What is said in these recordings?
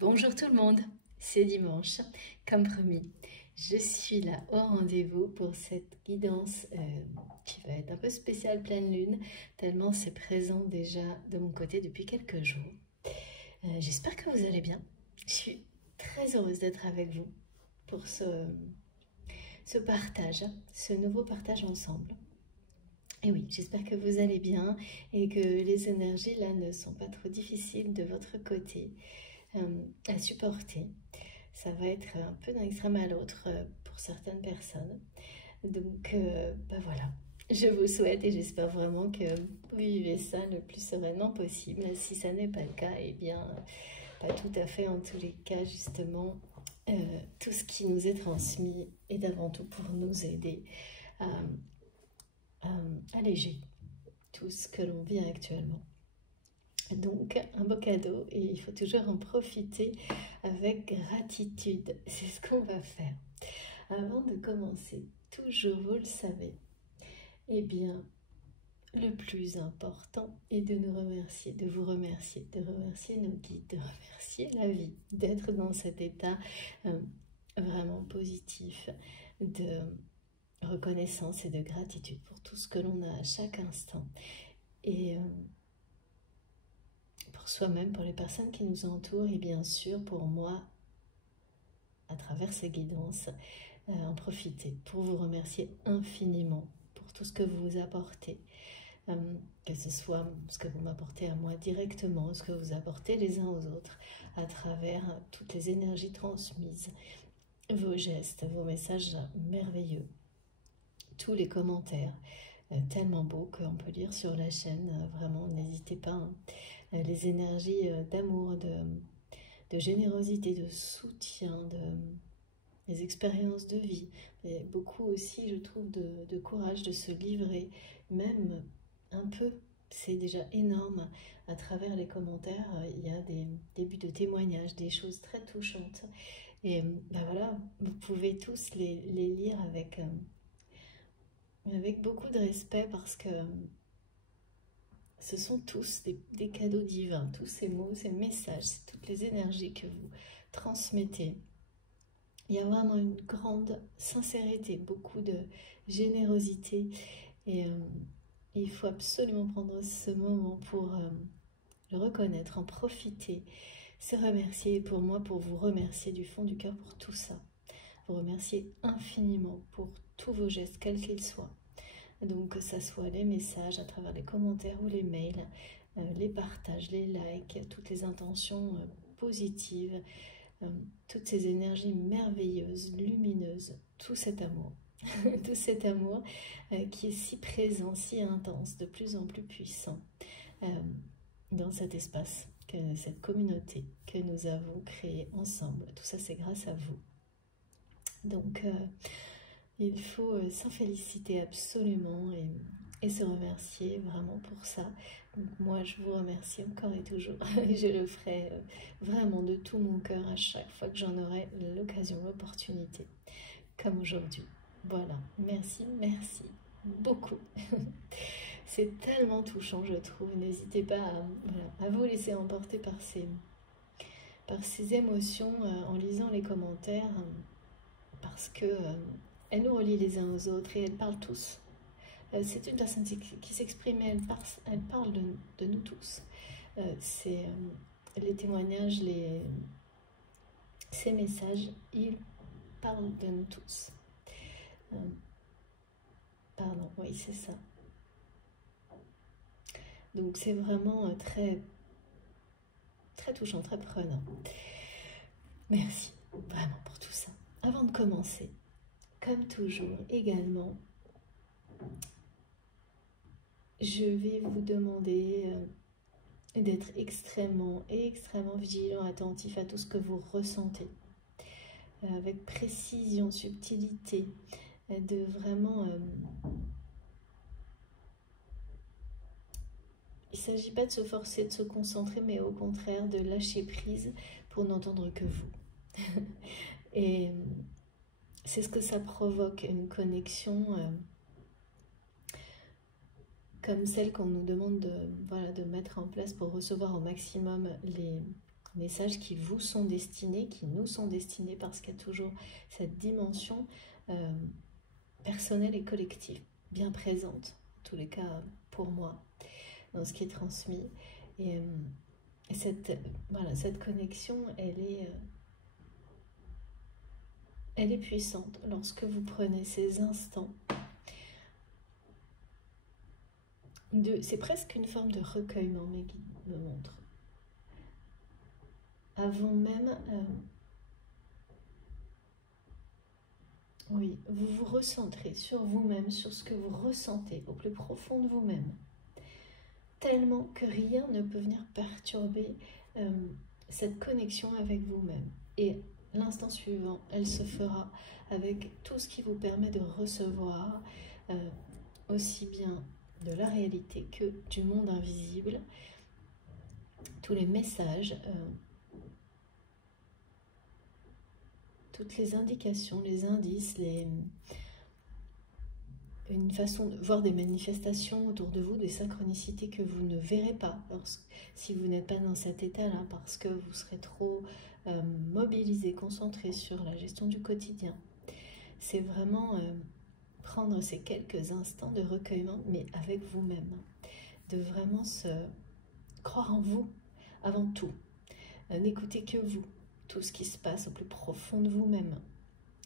Bonjour tout le monde, c'est dimanche, comme promis. Je suis là au rendez-vous pour cette guidance qui va être un peu spéciale pleine lune, tellement c'est présent déjà de mon côté depuis quelques jours. J'espère que vous allez bien. Je suis très heureuse d'être avec vous pour ce partage, ce nouveau partage ensemble. Et oui, j'espère que vous allez bien et que les énergies là ne sont pas trop difficiles de votre côté à supporter. Ça va être un peu d'un extrême à l'autre pour certaines personnes. Donc, voilà. Je vous souhaite et j'espère vraiment que vous vivez ça le plus sereinement possible. Si ça n'est pas le cas, eh bien, pas tout à fait en tous les cas, justement. Tout ce qui nous est transmis est avant tout pour nous aider à alléger tout ce que l'on vit actuellement. Donc, un beau cadeau et il faut toujours en profiter avec gratitude. C'est ce qu'on va faire. Avant de commencer, toujours, vous le savez, eh bien, le plus important est de nous remercier, de vous remercier, de remercier nos guides, de remercier la vie, d'être dans cet état vraiment positif de reconnaissance et de gratitude pour tout ce que l'on a à chaque instant. Et pour soi-même, pour les personnes qui nous entourent et bien sûr pour moi, à travers ces guidances, en profiter pour vous remercier infiniment pour tout ce que vous apportez, que ce soit ce que vous m'apportez à moi directement, ce que vous apportez les uns aux autres à travers toutes les énergies transmises, vos gestes, vos messages merveilleux, tous les commentaires tellement beaux qu'on peut lire sur la chaîne. Vraiment, n'hésitez pas, hein. Les énergies d'amour, de générosité, de soutien, des expériences de vie, et beaucoup aussi, je trouve, de courage de se livrer, même un peu, c'est déjà énorme. À travers les commentaires, il y a des débuts de témoignages, des choses très touchantes. Et ben voilà, vous pouvez tous les lire avec beaucoup de respect parce que ce sont tous des cadeaux divins, tous ces mots, ces messages, toutes les énergies que vous transmettez. Il y a vraiment une grande sincérité, beaucoup de générosité et il faut absolument prendre ce moment pour le reconnaître, en profiter, se remercier. Pour moi, pour vous remercier du fond du cœur pour tout ça. Vous remercier infiniment pour tous vos gestes, quels qu'ils soient. Donc que ça soit les messages à travers les commentaires ou les mails, les partages, les likes, toutes les intentions positives, toutes ces énergies merveilleuses, lumineuses, tout cet amour, tout cet amour qui est si présent, si intense, de plus en plus puissant dans cet espace, cette communauté que nous avons créée ensemble. Tout ça, c'est grâce à vous. Donc, il faut s'en féliciter absolument et se remercier vraiment pour ça. Donc moi, je vous remercie encore et toujours. Je le ferai vraiment de tout mon cœur à chaque fois que j'en aurai l'occasion, l'opportunité, comme aujourd'hui. Voilà, merci, merci beaucoup. C'est tellement touchant, je trouve. N'hésitez pas à vous laisser emporter par ces émotions en lisant les commentaires, parce que elle nous relie les uns aux autres et elles parlent tous. C'est une personne qui s'exprime et elle parle de nous tous. C'est les témoignages, ces messages, ils parlent de nous tous. Pardon, oui, c'est ça. Donc c'est vraiment très, très touchant, très prenant. Merci vraiment pour tout ça. Avant de commencer, comme toujours, également, je vais vous demander d'être extrêmement vigilant, attentif à tout ce que vous ressentez, avec précision, subtilité, de vraiment... il ne s'agit pas de se forcer, de se concentrer, mais au contraire de lâcher prise pour n'entendre que vous. Et c'est ce que ça provoque, une connexion comme celle qu'on nous demande de mettre en place pour recevoir au maximum messages qui vous sont destinés, qui nous sont destinés, parce qu'il y a toujours cette dimension personnelle et collective, bien présente, en tous les cas pour moi, dans ce qui est transmis. Et cette connexion, elle est puissante lorsque vous prenez ces instants. C'est presque une forme de recueillement, mes guides me montrent. Avant même, oui, vous vous recentrez sur vous-même, sur ce que vous ressentez au plus profond de vous-même, tellement que rien ne peut venir perturber cette connexion avec vous-même. Et l'instant suivant, elle se fera avec tout ce qui vous permet de recevoir aussi bien de la réalité que du monde invisible, tous les messages, toutes les indications, les indices, une façon de voir des manifestations autour de vous, des synchronicités que vous ne verrez pas si vous n'êtes pas dans cet état-là, parce que vous serez trop mobilisé, concentré sur la gestion du quotidien. C'est vraiment prendre ces quelques instants de recueillement, mais avec vous-même, de vraiment se croire en vous avant tout. N'écoutez que vous, tout ce qui se passe au plus profond de vous-même.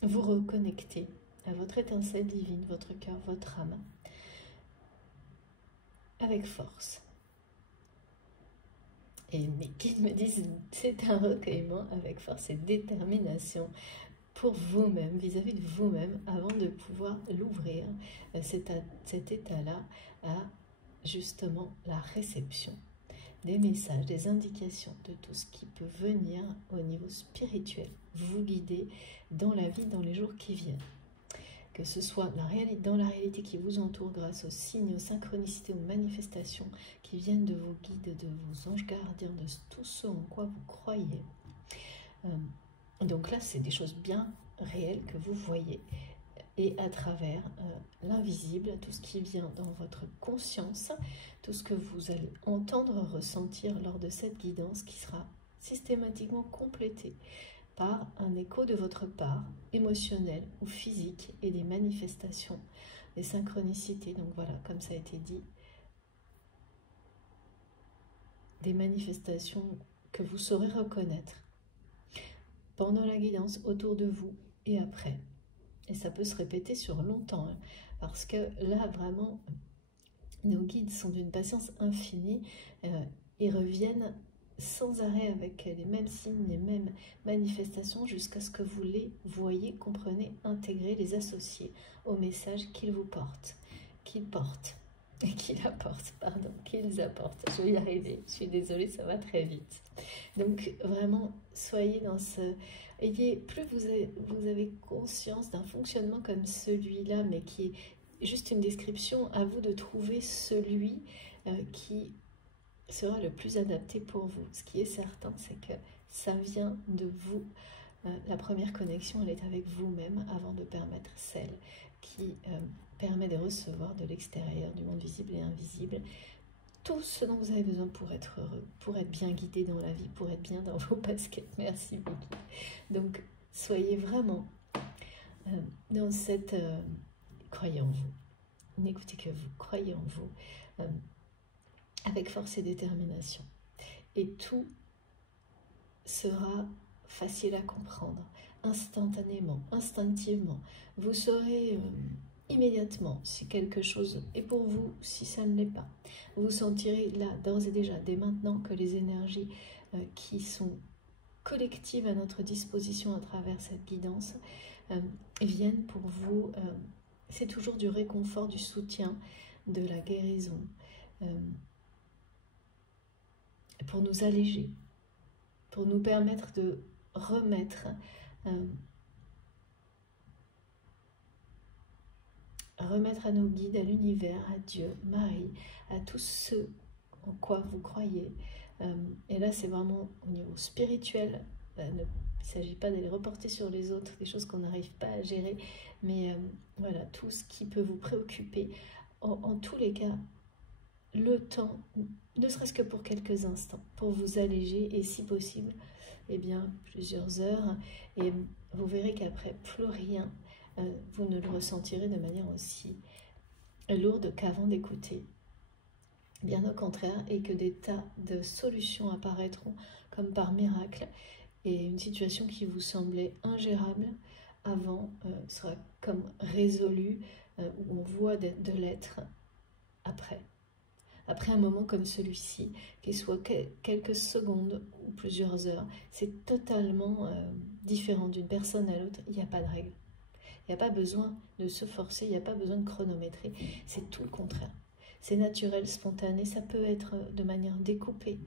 Vous reconnectez à votre étincelle divine, votre cœur, votre âme, avec force. Et mes guides me disent, c'est un recueillement avec force et détermination pour vous-même, vis-à-vis de vous-même, avant de pouvoir l'ouvrir, cet état-là, à justement la réception des messages, des indications de tout ce qui peut venir au niveau spirituel, vous guider dans la vie, dans les jours qui viennent. Que ce soit dans la réalité qui vous entoure grâce aux signes, aux synchronicités, aux manifestations qui viennent de vos guides, de vos anges gardiens, de tout ce en quoi vous croyez. Donc là, c'est des choses bien réelles que vous voyez. Et à travers l'invisible, tout ce qui vient dans votre conscience, tout ce que vous allez entendre, ressentir lors de cette guidance qui sera systématiquement complétée par un écho de votre part, émotionnel ou physique, et des manifestations, des synchronicités. Donc voilà, comme ça a été dit, des manifestations que vous saurez reconnaître pendant la guidance, autour de vous et après. Et ça peut se répéter sur longtemps, hein, parce que là, vraiment, nos guides sont d'une patience infinie. Ils reviennent sans arrêt avec les mêmes signes, les mêmes manifestations, jusqu'à ce que vous les voyez, comprenez, intégrez, les associez au message qu'ils vous portent, qu'ils portent, et qu'ils apportent, pardon, qu'ils apportent. Je vais y arriver, je suis désolée, ça va très vite. Donc vraiment, soyez dans ce... plus vous avez conscience d'un fonctionnement comme celui-là, mais qui est juste une description, à vous de trouver celui qui sera le plus adapté pour vous. Ce qui est certain, c'est que ça vient de vous. La première connexion, elle est avec vous-même avant de permettre celle qui permet de recevoir de l'extérieur, du monde visible et invisible, tout ce dont vous avez besoin pour être heureux, pour être bien guidé dans la vie, pour être bien dans vos baskets. Merci beaucoup. Donc, soyez vraiment dans cette... croyez en vous. N'écoutez que vous. Croyez en vous. Avec force et détermination. Et tout sera facile à comprendre, instantanément, instinctivement. Vous saurez immédiatement si quelque chose est pour vous, si ça ne l'est pas. Vous sentirez là, d'ores et déjà, dès maintenant, que les énergies qui sont collectives à notre disposition à travers cette guidance viennent pour vous. C'est toujours du réconfort, du soutien, de la guérison, pour nous alléger, pour nous permettre de remettre à nos guides, à l'univers, à Dieu, Marie, à tous ceux en quoi vous croyez. Et là, c'est vraiment au niveau spirituel. Il ne s'agit pas d'aller reporter sur les autres des choses qu'on n'arrive pas à gérer, mais voilà, tout ce qui peut vous préoccuper. En tous les cas, le temps, ne serait-ce que pour quelques instants, pour vous alléger et si possible, eh bien plusieurs heures, et vous verrez qu'après plus rien, vous ne le ressentirez de manière aussi lourde qu'avant d'écouter. Bien au contraire, et que des tas de solutions apparaîtront comme par miracle, et une situation qui vous semblait ingérable avant sera comme résolue, où on voit de l'être après. Après un moment comme celui-ci, qu'il soit quelques secondes ou plusieurs heures, c'est totalement différent d'une personne à l'autre. Il n'y a pas de règle. Il n'y a pas besoin de se forcer, il n'y a pas besoin de chronométrer. C'est tout le contraire. C'est naturel, spontané, ça peut être de manière découpée.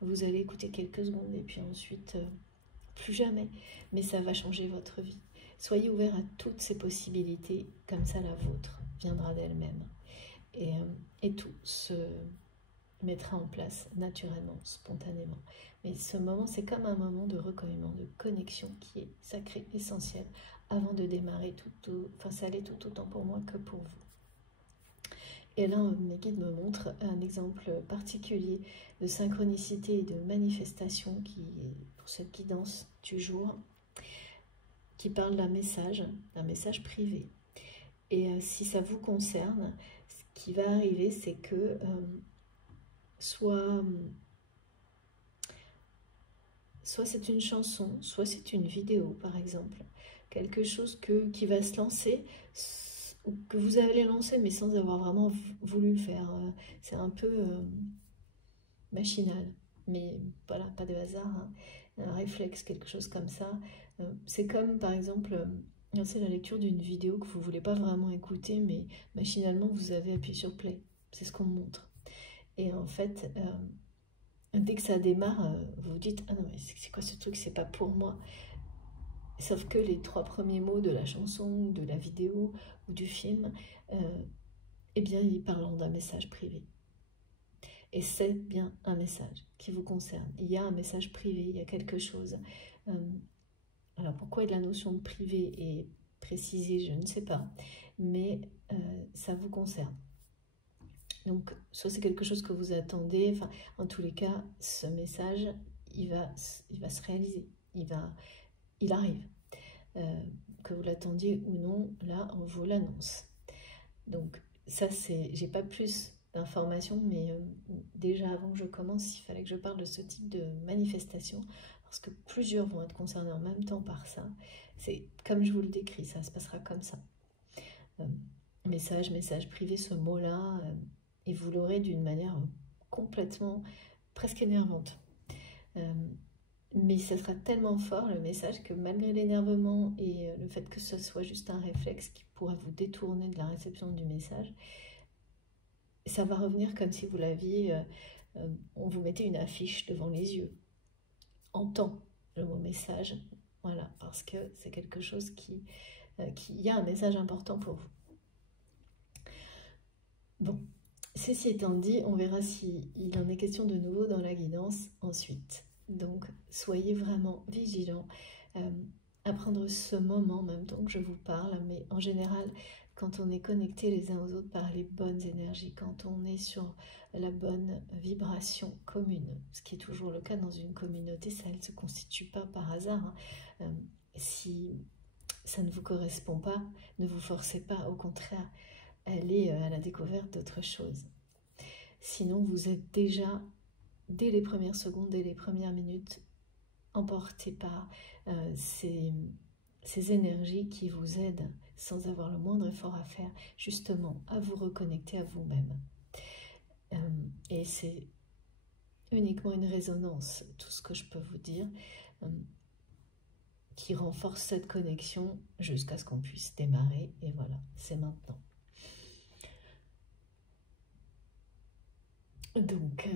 Vous allez écouter quelques secondes et puis ensuite, plus jamais. Mais ça va changer votre vie. Soyez ouverts à toutes ces possibilités, comme ça la vôtre viendra d'elle-même. Et tout se mettra en place naturellement, spontanément. Mais ce moment, c'est comme un moment de recueillement, de connexion qui est sacré, essentiel, avant de démarrer enfin ça allait tout autant pour moi que pour vous. Et là, mes guides me montrent un exemple particulier de synchronicité et de manifestation qui est pour cette guidance du jour, qui parle d'un message privé. Et si ça vous concerne, ce qui va arriver, c'est que soit c'est une chanson, soit c'est une vidéo, par exemple. Quelque chose qui va se lancer, ou que vous allez lancer, mais sans avoir vraiment voulu le faire. C'est un peu machinal. Mais voilà, pas de hasard, hein. Un réflexe, quelque chose comme ça. C'est comme, par exemple, c'est la lecture d'une vidéo que vous ne voulez pas vraiment écouter, mais machinalement, vous avez appuyé sur play. C'est ce qu'on me montre. Et en fait, dès que ça démarre, vous vous dites « Ah non, mais c'est quoi ce truc? C'est pas pour moi ». Sauf que les 3 premiers mots de la chanson, de la vidéo ou du film, eh bien, ils parlent d'un message privé. Et c'est bien un message qui vous concerne. Il y a un message privé, il y a quelque chose. Alors pourquoi la notion de privé est précisée, je ne sais pas, mais ça vous concerne. Donc, soit c'est quelque chose que vous attendez, enfin, en tous les cas, ce message, il va se réaliser, il arrive. Que vous l'attendiez ou non, là, on vous l'annonce. Donc, ça, j'ai pas plus d'informations, mais déjà avant que je commence, il fallait que je parle de ce type de manifestation, parce que plusieurs vont être concernés en même temps par ça. C'est comme je vous le décris, ça se passera comme ça. Message privé, ce mot-là, et vous l'aurez d'une manière complètement, presque énervante. Mais ça sera tellement fort, le message, que malgré l'énervement et le fait que ce soit juste un réflexe qui pourrait vous détourner de la réception du message, ça va revenir comme si vous l'aviez, on vous mettait une affiche devant les yeux. Entend le mot message, voilà, parce que c'est quelque chose qui y a un message important pour vous. Bon, ceci étant dit, on verra s'il en est question de nouveau dans la guidance ensuite. Donc, soyez vraiment vigilants à prendre ce moment en même temps que je vous parle, mais en général, quand on est connecté les uns aux autres par les bonnes énergies, quand on est sur la bonne vibration commune, ce qui est toujours le cas dans une communauté, ça ne se constitue pas par hasard. Hein. Si ça ne vous correspond pas, ne vous forcez pas, au contraire, allez à la découverte d'autres choses. Sinon, vous êtes déjà, dès les premières secondes, dès les premières minutes, emporté par ces énergies qui vous aident, sans avoir le moindre effort à faire, justement à vous reconnecter à vous-même. Et c'est uniquement une résonance, tout ce que je peux vous dire, qui renforce cette connexion jusqu'à ce qu'on puisse démarrer. Et voilà, c'est maintenant. Donc,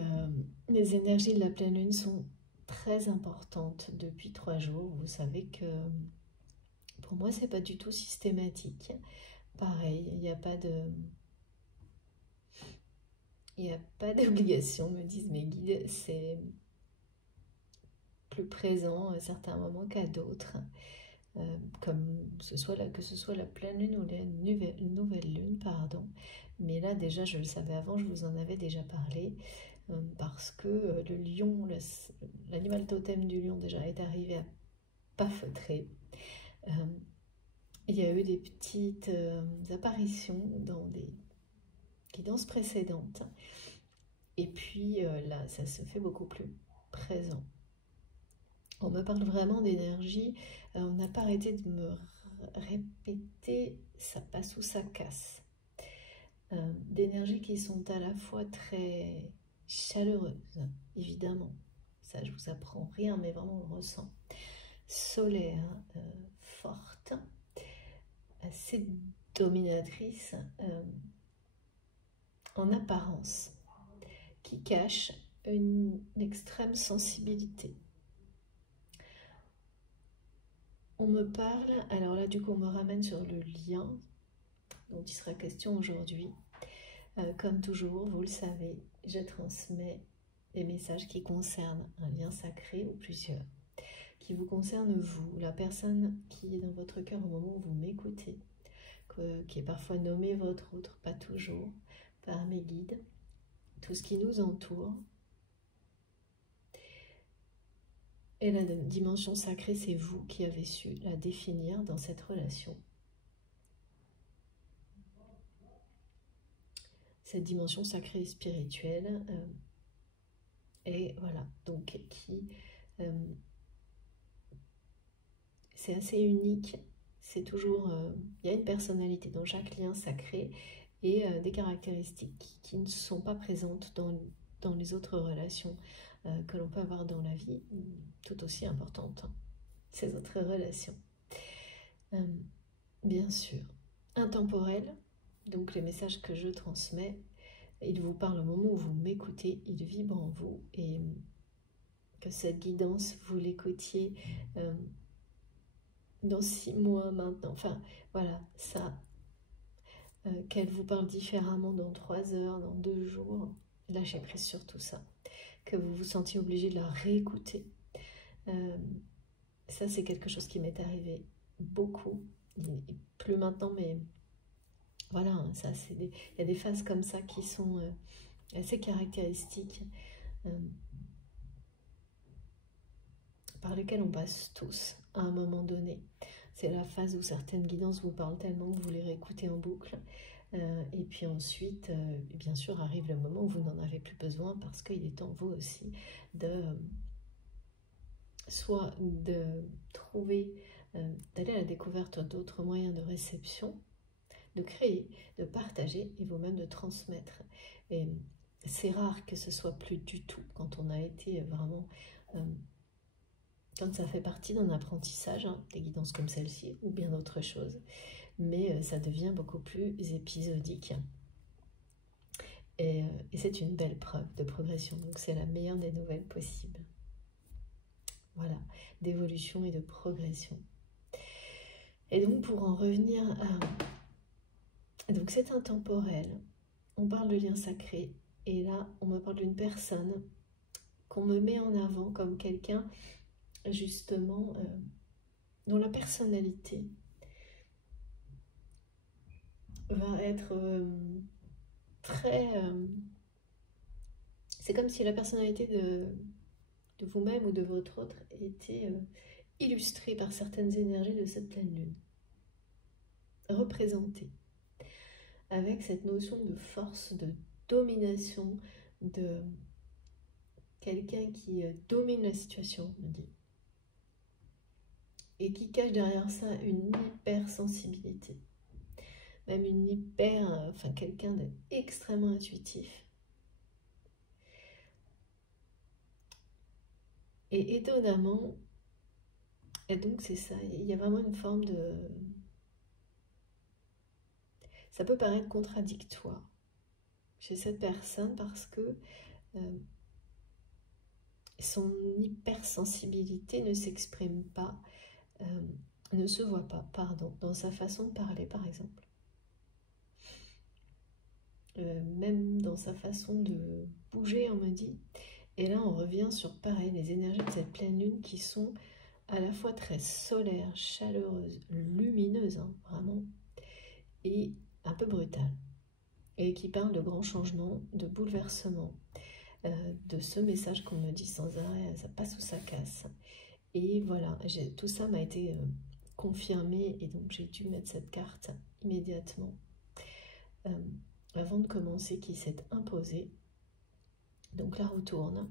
les énergies de la pleine lune sont très importantes depuis 3 jours. Vous savez que pour moi, c'est pas du tout systématique. Pareil, il n'y a pas d'obligation, me disent mes guides. C'est plus présent à certains moments qu'à d'autres. comme que ce soit la pleine lune ou la nouvelle lune, pardon. Mais là, déjà, je le savais avant, je vous en avais déjà parlé, parce que le lion, l'animal totem du lion déjà est arrivé à pas feutrer. Il y a eu des petites apparitions dans des guidances précédentes. Et puis là, ça se fait beaucoup plus présent. On me parle vraiment d'énergie. On n'a pas arrêté de me répéter ça passe ou ça casse. D'énergies qui sont à la fois très chaleureuses, évidemment. Ça, je vous apprends rien, mais vraiment on le ressent. Solaire, forte, assez dominatrice en apparence, qui cache une extrême sensibilité. On me parle, alors là du coup on me ramène sur le lien dont il sera question aujourd'hui. Comme toujours, vous le savez, je transmets des messages qui concernent un lien sacré ou plusieurs, qui vous concernent vous, la personne qui est dans votre cœur au moment où vous m'écoutez, qui est parfois nommé votre autre, pas toujours, par mes guides, tout ce qui nous entoure. Et la dimension sacrée, c'est vous qui avez su la définir dans cette relation. Cette dimension sacrée et spirituelle, et voilà, donc qui... c'est assez unique, c'est toujours... il y a une personnalité dans chaque lien sacré et des caractéristiques qui ne sont pas présentes dans les autres relations que l'on peut avoir dans la vie, tout aussi importantes, hein, ces autres relations. Bien sûr, intemporel, donc les messages que je transmets, ils vous parlent au moment où vous m'écoutez, ils vibrent en vous, et que cette guidance, vous l'écoutiez dans 6 mois maintenant, enfin voilà, ça, qu'elle vous parle différemment dans 3 heures, dans 2 jours, lâchez prise sur tout ça, que vous vous sentiez obligé de la réécouter. Ça, c'est quelque chose qui m'est arrivé beaucoup, plus maintenant, mais voilà, ça, il y a des phases comme ça qui sont assez caractéristiques, par lesquelles on passe tous à un moment donné. C'est la phase où certaines guidances vous parlent tellement que vous les réécoutez en boucle. Et puis ensuite, bien sûr, arrive le moment où vous n'en avez plus besoin parce qu'il est temps, vous aussi, soit de trouver, d'aller à la découverte d'autres moyens de réception, de créer, de partager et vous-même de transmettre. Et c'est rare que ce soit plus du tout quand on a été vraiment... quand ça fait partie d'un apprentissage, hein, des guidances comme celle-ci ou bien d'autres choses, mais ça devient beaucoup plus épisodique. Et c'est une belle preuve de progression, donc c'est la meilleure des nouvelles possibles. Voilà, d'évolution et de progression. Et donc pour en revenir à... Donc c'est intemporel, on parle de lien sacré, et là on me parle d'une personne qu'on me met en avant comme quelqu'un justement dont la personnalité va être très... c'est comme si la personnalité de vous-même ou de votre autre était illustrée par certaines énergies de cette pleine lune, représentée, avec cette notion de force, de domination, de quelqu'un qui domine la situation, on dit, et qui cache derrière ça une hypersensibilité, même une enfin quelqu'un d'extrêmement intuitif. Et étonnamment, et donc c'est ça, il y a vraiment une forme de... Ça peut paraître contradictoire chez cette personne parce que son hypersensibilité ne s'exprime pas, ne se voit pas, pardon, dans sa façon de parler par exemple. Même dans sa façon de bouger, on me dit. Et là, on revient sur pareil, les énergies de cette pleine lune qui sont à la fois très solaire, chaleureuse, lumineuse, hein, vraiment, et un peu brutale. Et qui parle de grands changements, de bouleversements, de ce message qu'on me dit sans arrêt, ça passe ou ça casse. Et voilà, tout ça m'a été confirmé, et donc j'ai dû mettre cette carte immédiatement avant de commencer, qui s'est imposée. Donc la roue tourne,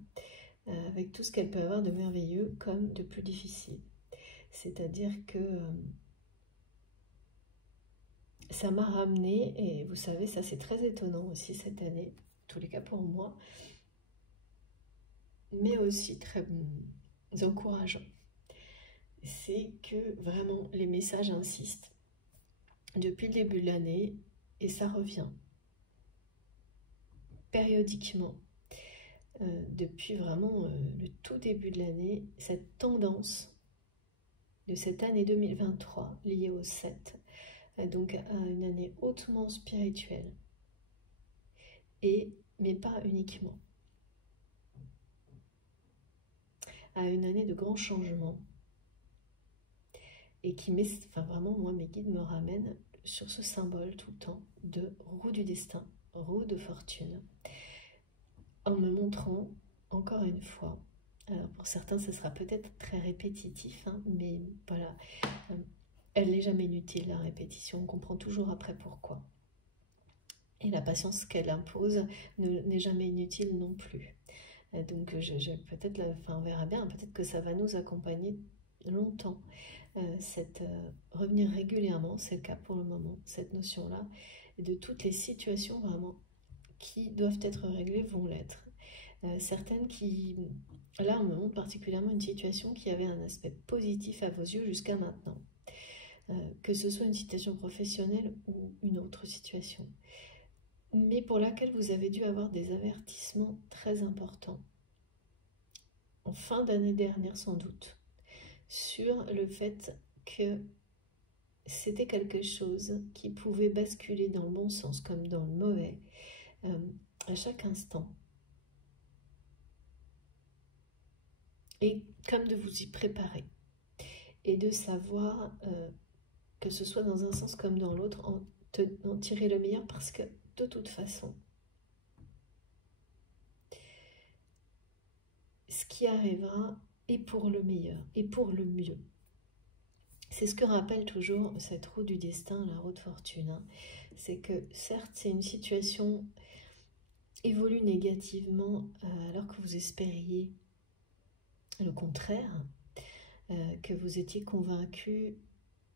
avec tout ce qu'elle peut avoir de merveilleux comme de plus difficile. C'est-à-dire que ça m'a ramené, et vous savez, ça c'est très étonnant aussi cette année, en tous les cas pour moi, mais aussi très encourageant. C'est que vraiment les messages insistent depuis le début de l'année, et ça revient périodiquement. Depuis vraiment le tout début de l'année, cette tendance de cette année 2023 liée au 7, donc à une année hautement spirituelle, mais pas uniquement, à une année de grands changements, et qui enfin vraiment, moi, mes guides me ramènent sur ce symbole tout le temps de roue du destin, roue de fortune, en me montrant encore une fois, alors pour certains ce sera peut-être très répétitif, hein, mais voilà, elle n'est jamais inutile la répétition, on comprend toujours après pourquoi. Et la patience qu'elle impose n'est jamais inutile non plus. Donc peut-être, on verra bien, peut-être que ça va nous accompagner longtemps, revenir régulièrement, c'est le cas pour le moment, cette notion-là, et de toutes les situations vraiment qui doivent être réglées vont l'être. Certaines qui, là on me montre particulièrement une situation qui avait un aspect positif à vos yeux jusqu'à maintenant, que ce soit une situation professionnelle ou une autre situation, mais pour laquelle vous avez dû avoir des avertissements très importants, en fin d'année dernière sans doute, sur le fait que c'était quelque chose qui pouvait basculer dans le bon sens comme dans le mauvais, à chaque instant. Et comme de vous y préparer, et de savoir que ce soit dans un sens comme dans l'autre, en tirer le meilleur, parce que de toute façon, ce qui arrivera est pour le meilleur et pour le mieux. C'est ce que rappelle toujours cette roue du destin, la roue de fortune, hein. C'est que certes, c'est une situation évolue négativement alors que vous espériez le contraire, que vous étiez convaincu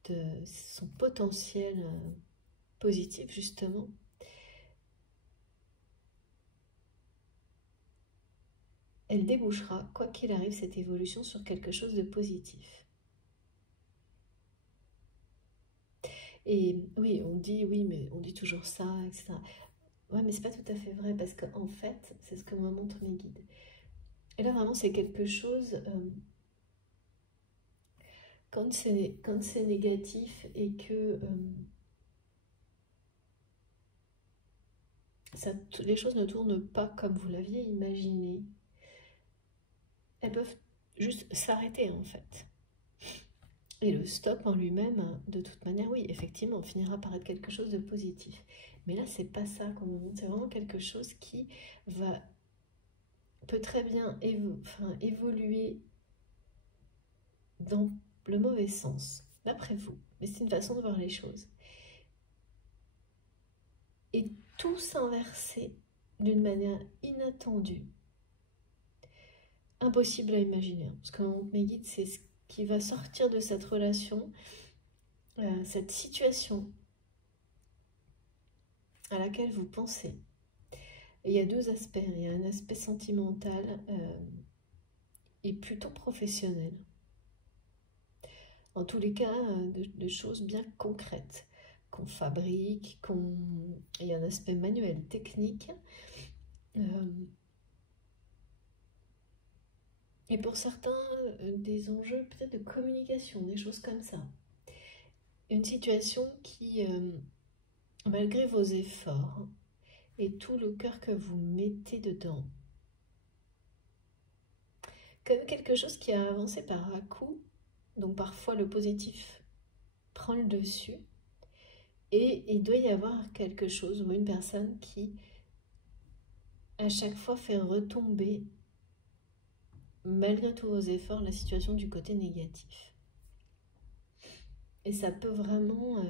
de son potentiel positif justement. Elle débouchera, quoi qu'il arrive, cette évolution sur quelque chose de positif. Et oui, mais on dit toujours ça, etc. Ouais, mais c'est pas tout à fait vrai, parce qu'en fait, c'est ce que me montrent mes guides. Et là, vraiment, c'est quelque chose, quand c'est négatif et que les choses ne tournent pas comme vous l'aviez imaginé, elles peuvent juste s'arrêter en fait. Et le stop en lui-même, de toute manière, oui, effectivement, finira par être quelque chose de positif. Mais là, c'est pas ça qu'on me montre, c'est vraiment quelque chose qui peut très bien évoluer dans le mauvais sens, d'après vous. Mais c'est une façon de voir les choses. Et tout s'inverser d'une manière inattendue, impossible à imaginer. Parce que mes guides, c'est ce qui va sortir de cette relation, cette situation à laquelle vous pensez. Et il y a deux aspects. Il y a un aspect sentimental et plutôt professionnel. En tous les cas, de choses bien concrètes qu'on fabrique, il y a un aspect manuel, technique. Et pour certains, des enjeux peut-être de communication, des choses comme ça. Une situation qui, malgré vos efforts et tout le cœur que vous mettez dedans, comme quelque chose qui a avancé par à-coups, Donc parfois le positif prend le dessus et il doit y avoir quelque chose ou une personne qui à chaque fois fait retomber, malgré tous vos efforts, la situation du côté négatif. Et ça peut vraiment...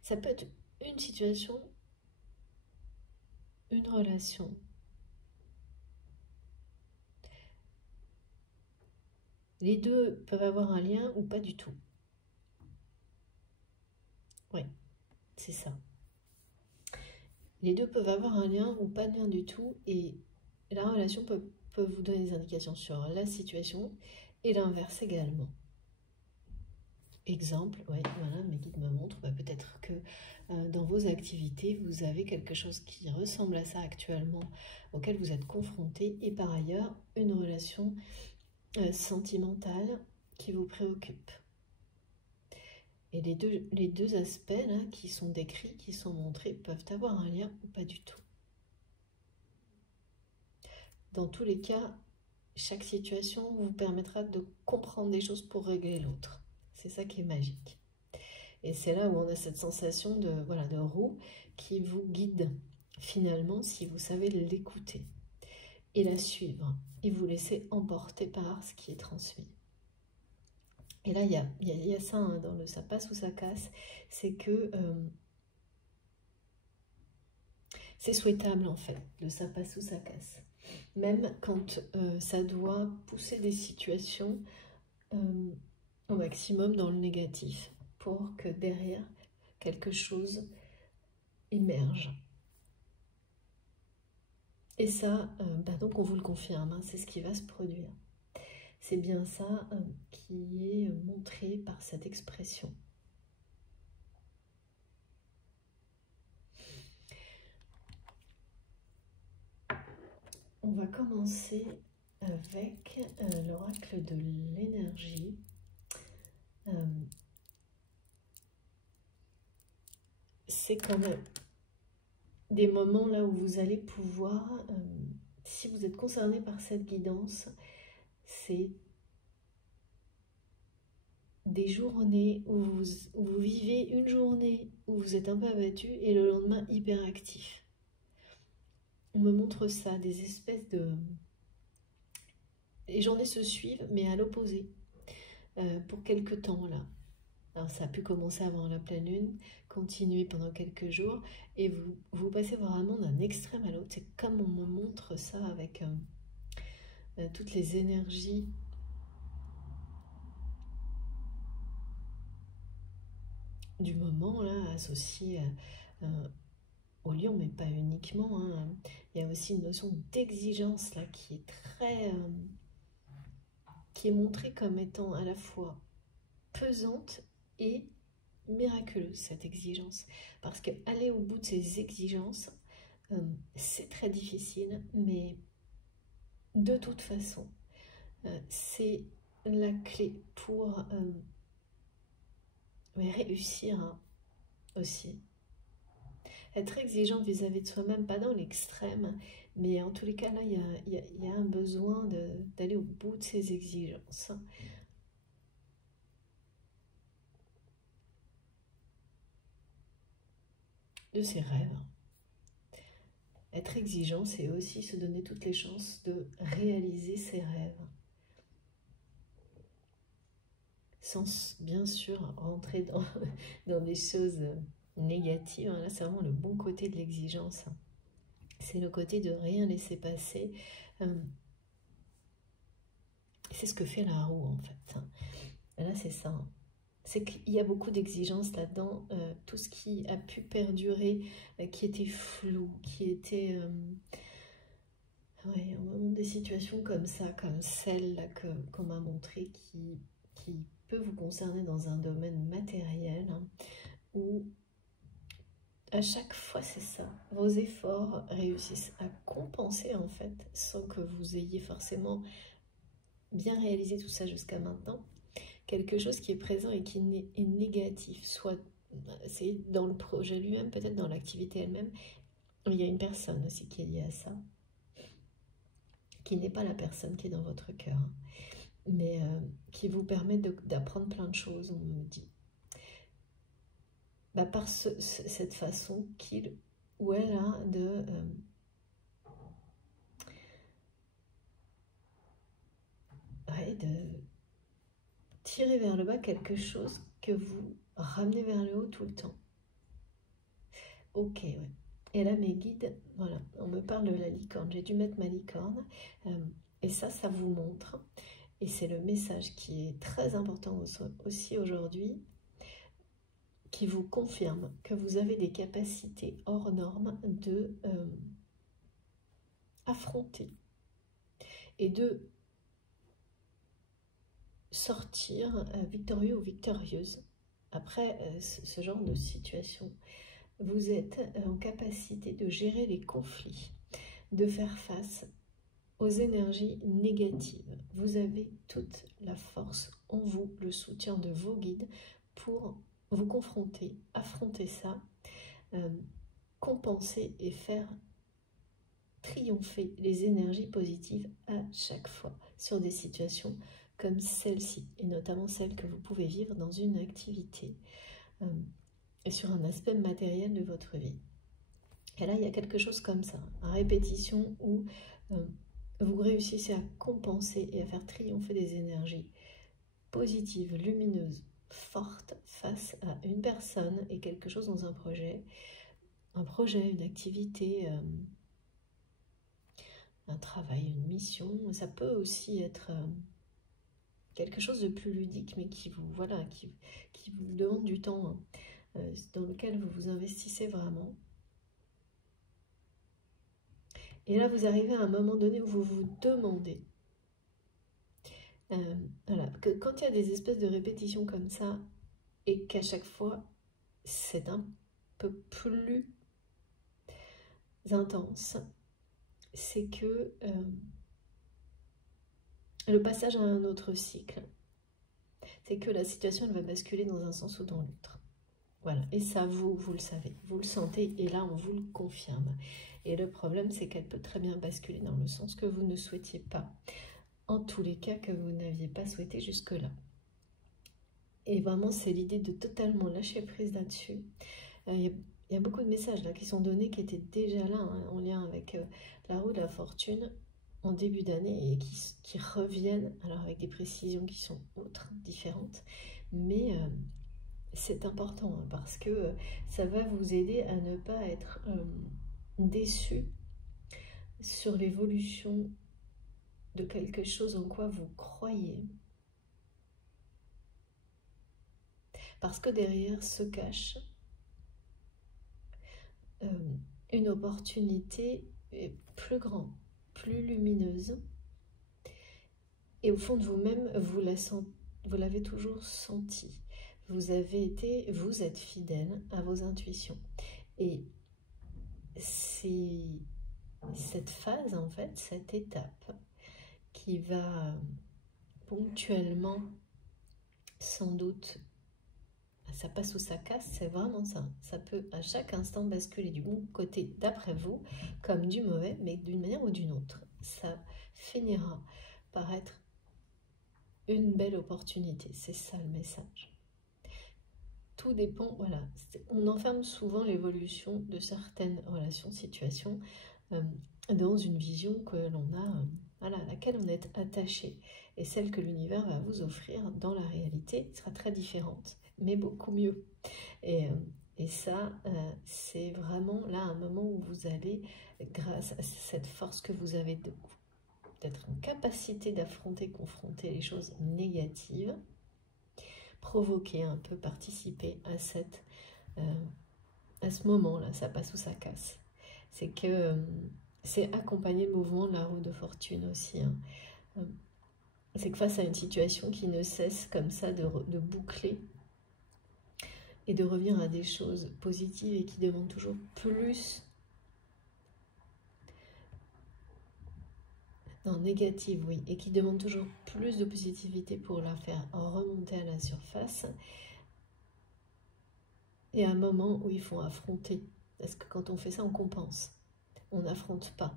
ça peut être une situation, une relation. Les deux peuvent avoir un lien ou pas du tout. Oui, c'est ça. Les deux peuvent avoir un lien ou pas de lien du tout et la relation peut vous donner des indications sur la situation et l'inverse également. Exemple, ouais, voilà, mes guides me montrent, peut-être que dans vos activités, vous avez quelque chose qui ressemble à ça actuellement, auquel vous êtes confronté, et par ailleurs, une relation sentimentale qui vous préoccupe. Et les deux aspects là, qui sont décrits, qui sont montrés, peuvent avoir un lien ou pas du tout. Dans tous les cas, chaque situation vous permettra de comprendre des choses pour régler l'autre. C'est ça qui est magique. Et c'est là où on a cette sensation de, voilà, de roue qui vous guide finalement si vous savez l'écouter et la suivre et vous laisser emporter par ce qui est transmis. Et là, il y a ça hein, dans le ça passe ou ça casse, c'est que c'est souhaitable en fait, le ça passe ou ça casse. Même quand ça doit pousser des situations au maximum dans le négatif, pour que derrière, quelque chose émerge. Et ça, donc on vous le confirme, hein, c'est ce qui va se produire. C'est bien ça qui est montré par cette expression. On va commencer avec l'oracle de l'énergie. C'est quand même des moments là où vous allez pouvoir, si vous êtes concerné par cette guidance, c'est des journées où vous vivez une journée où vous êtes un peu abattu et le lendemain hyper actif. On me montre ça, des espèces de... Les journées se suivent, mais à l'opposé, pour quelques temps là. Alors ça a pu commencer avant la pleine lune, continuer pendant quelques jours, et vous passez vraiment d'un extrême à l'autre. C'est comme on me montre ça avec toutes les énergies du moment là, associées au lion, mais pas uniquement. Hein. Il y a aussi une notion d'exigence là qui est très... qui est montrée comme étant à la fois pesante et miraculeuse, cette exigence. Parce que aller au bout de ces exigences, c'est très difficile, mais de toute façon, c'est la clé pour réussir hein, aussi. Être exigeant vis-à-vis de soi-même, pas dans l'extrême, mais en tous les cas, là, il y a un besoin d'aller au bout de ces exigences. De ses rêves. Être exigeant, c'est aussi se donner toutes les chances de réaliser ses rêves. Sans bien sûr rentrer dans des choses négatives. Là, c'est vraiment le bon côté de l'exigence. C'est le côté de rien laisser passer. C'est ce que fait la roue, en fait. Là, c'est ça. C'est qu'il y a beaucoup d'exigences là-dedans. Tout ce qui a pu perdurer, qui était flou, qui était... ouais, on me montre des situations comme ça, comme celle-là qu'on m'a montrée, qui peut vous concerner dans un domaine matériel, hein, où à chaque fois c'est ça, vos efforts réussissent à compenser en fait, sans que vous ayez forcément bien réalisé tout ça jusqu'à maintenant, quelque chose qui est présent et qui est négatif, soit c'est dans le projet lui-même, peut-être dans l'activité elle-même. Il y a une personne aussi qui est liée à ça, qui n'est pas la personne qui est dans votre cœur. mais qui vous permet d'apprendre plein de choses, on me dit. Bah, par cette façon qu'il ou elle a de tirer vers le bas quelque chose que vous ramenez vers le haut tout le temps. Ok, ouais. Et là, mes guides, voilà, on me parle de la licorne. J'ai dû mettre ma licorne. Et ça vous montre. Et c'est le message qui est très important aussi aujourd'hui, qui vous confirme que vous avez des capacités hors normes de affronter et de sortir victorieux ou victorieuse après ce genre de situation. Vous êtes en capacité de gérer les conflits, de faire face aux énergies négatives. Vous avez toute la force en vous, le soutien de vos guides pour vous confronter, affronter ça, compenser et faire triompher les énergies positives à chaque fois sur des situations comme celle-ci, et notamment celle que vous pouvez vivre dans une activité et sur un aspect matériel de votre vie. Et là, il y a quelque chose comme ça, une répétition où vous réussissez à compenser et à faire triompher des énergies positives, lumineuses, fortes face à une personne et quelque chose dans un projet, une activité, un travail, une mission. Ça peut aussi être quelque chose de plus ludique, mais qui vous, voilà, qui vous demande du temps, dans lequel vous vous investissez vraiment. Et là, vous arrivez à un moment donné où vous vous demandez, voilà, que quand il y a des espèces de répétitions comme ça, et qu'à chaque fois, c'est un peu plus intense, c'est que le passage à un autre cycle, c'est que la situation elle va basculer dans un sens ou dans l'autre. Voilà, et ça, vous le savez, vous le sentez, et là, on vous le confirme. Et le problème, c'est qu'elle peut très bien basculer dans le sens que vous ne souhaitiez pas, en tous les cas que vous n'aviez pas souhaité jusque-là. Et vraiment, c'est l'idée de totalement lâcher prise là-dessus. Il y a beaucoup de messages là qui sont donnés, qui étaient déjà là, hein, en lien avec la roue de la fortune en début d'année, et qui reviennent, alors avec des précisions qui sont autres, différentes, mais c'est important, hein, parce que ça va vous aider à ne pas être déçu sur l'évolution de quelque chose en quoi vous croyez. Parce que derrière se cache une opportunité plus grande, plus lumineuse. Et au fond de vous-même, vous l'avez toujours senti. Vous êtes fidèle à vos intuitions. Et c'est cette phase, en fait, cette étape qui va ponctuellement, sans doute, ça passe ou ça casse, c'est vraiment ça. Ça peut à chaque instant basculer du bon côté d'après vous, comme du mauvais, mais d'une manière ou d'une autre. Ça finira par être une belle opportunité, c'est ça le message. Tout dépend, voilà, on enferme souvent l'évolution de certaines relations, situations, dans une vision que l'on a, voilà, à laquelle on est attaché. Et celle que l'univers va vous offrir dans la réalité sera très différente, mais beaucoup mieux. Et ça, c'est vraiment là un moment où vous allez, grâce à cette force que vous avez d'être en capacité d'affronter, confronter les choses négatives, provoquer un peu, participer à ce moment-là, ça passe ou ça casse. C'est que c'est accompagner le mouvement de la roue de fortune aussi. Hein. C'est que face à une situation qui ne cesse comme ça de boucler et de revenir à des choses positives et qui demandent toujours plus. Non, négative, oui, et qui demande toujours plus de positivité pour la faire remonter à la surface. Et à un moment où il faut affronter, parce que quand on fait ça, on compense. On n'affronte pas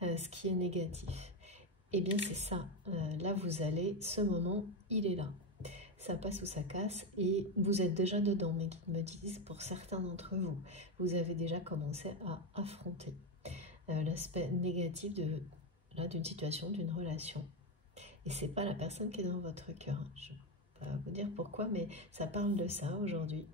ce qui est négatif. eh bien c'est ça. Là, vous allez, ce moment, il est là. Ça passe ou ça casse et vous êtes déjà dedans. Mes guides me disent, pour certains d'entre vous, vous avez déjà commencé à affronter l'aspect négatif d'une situation, d'une relation. Et c'est pas la personne qui est dans votre cœur. Je ne peux pas vous dire pourquoi, mais ça parle de ça aujourd'hui.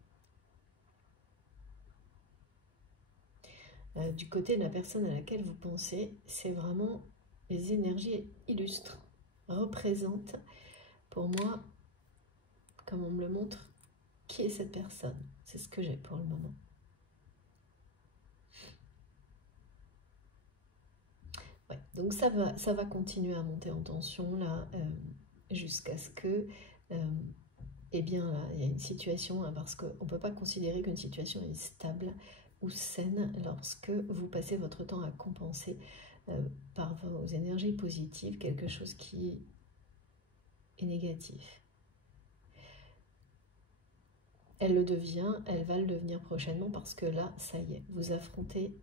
Du côté de la personne à laquelle vous pensez, c'est vraiment les énergies illustrent, représentent pour moi, comme on me le montre, qui est cette personne. C'est ce que j'ai pour le moment. Ouais, donc ça va continuer à monter en tension là, jusqu'à ce que, eh bien là, il y a une situation, hein, parce qu'on ne peut pas considérer qu'une situation est stable ou saine lorsque vous passez votre temps à compenser par vos énergies positives quelque chose qui est négatif. Elle le devient, elle va le devenir prochainement parce que là, ça y est, vous affrontez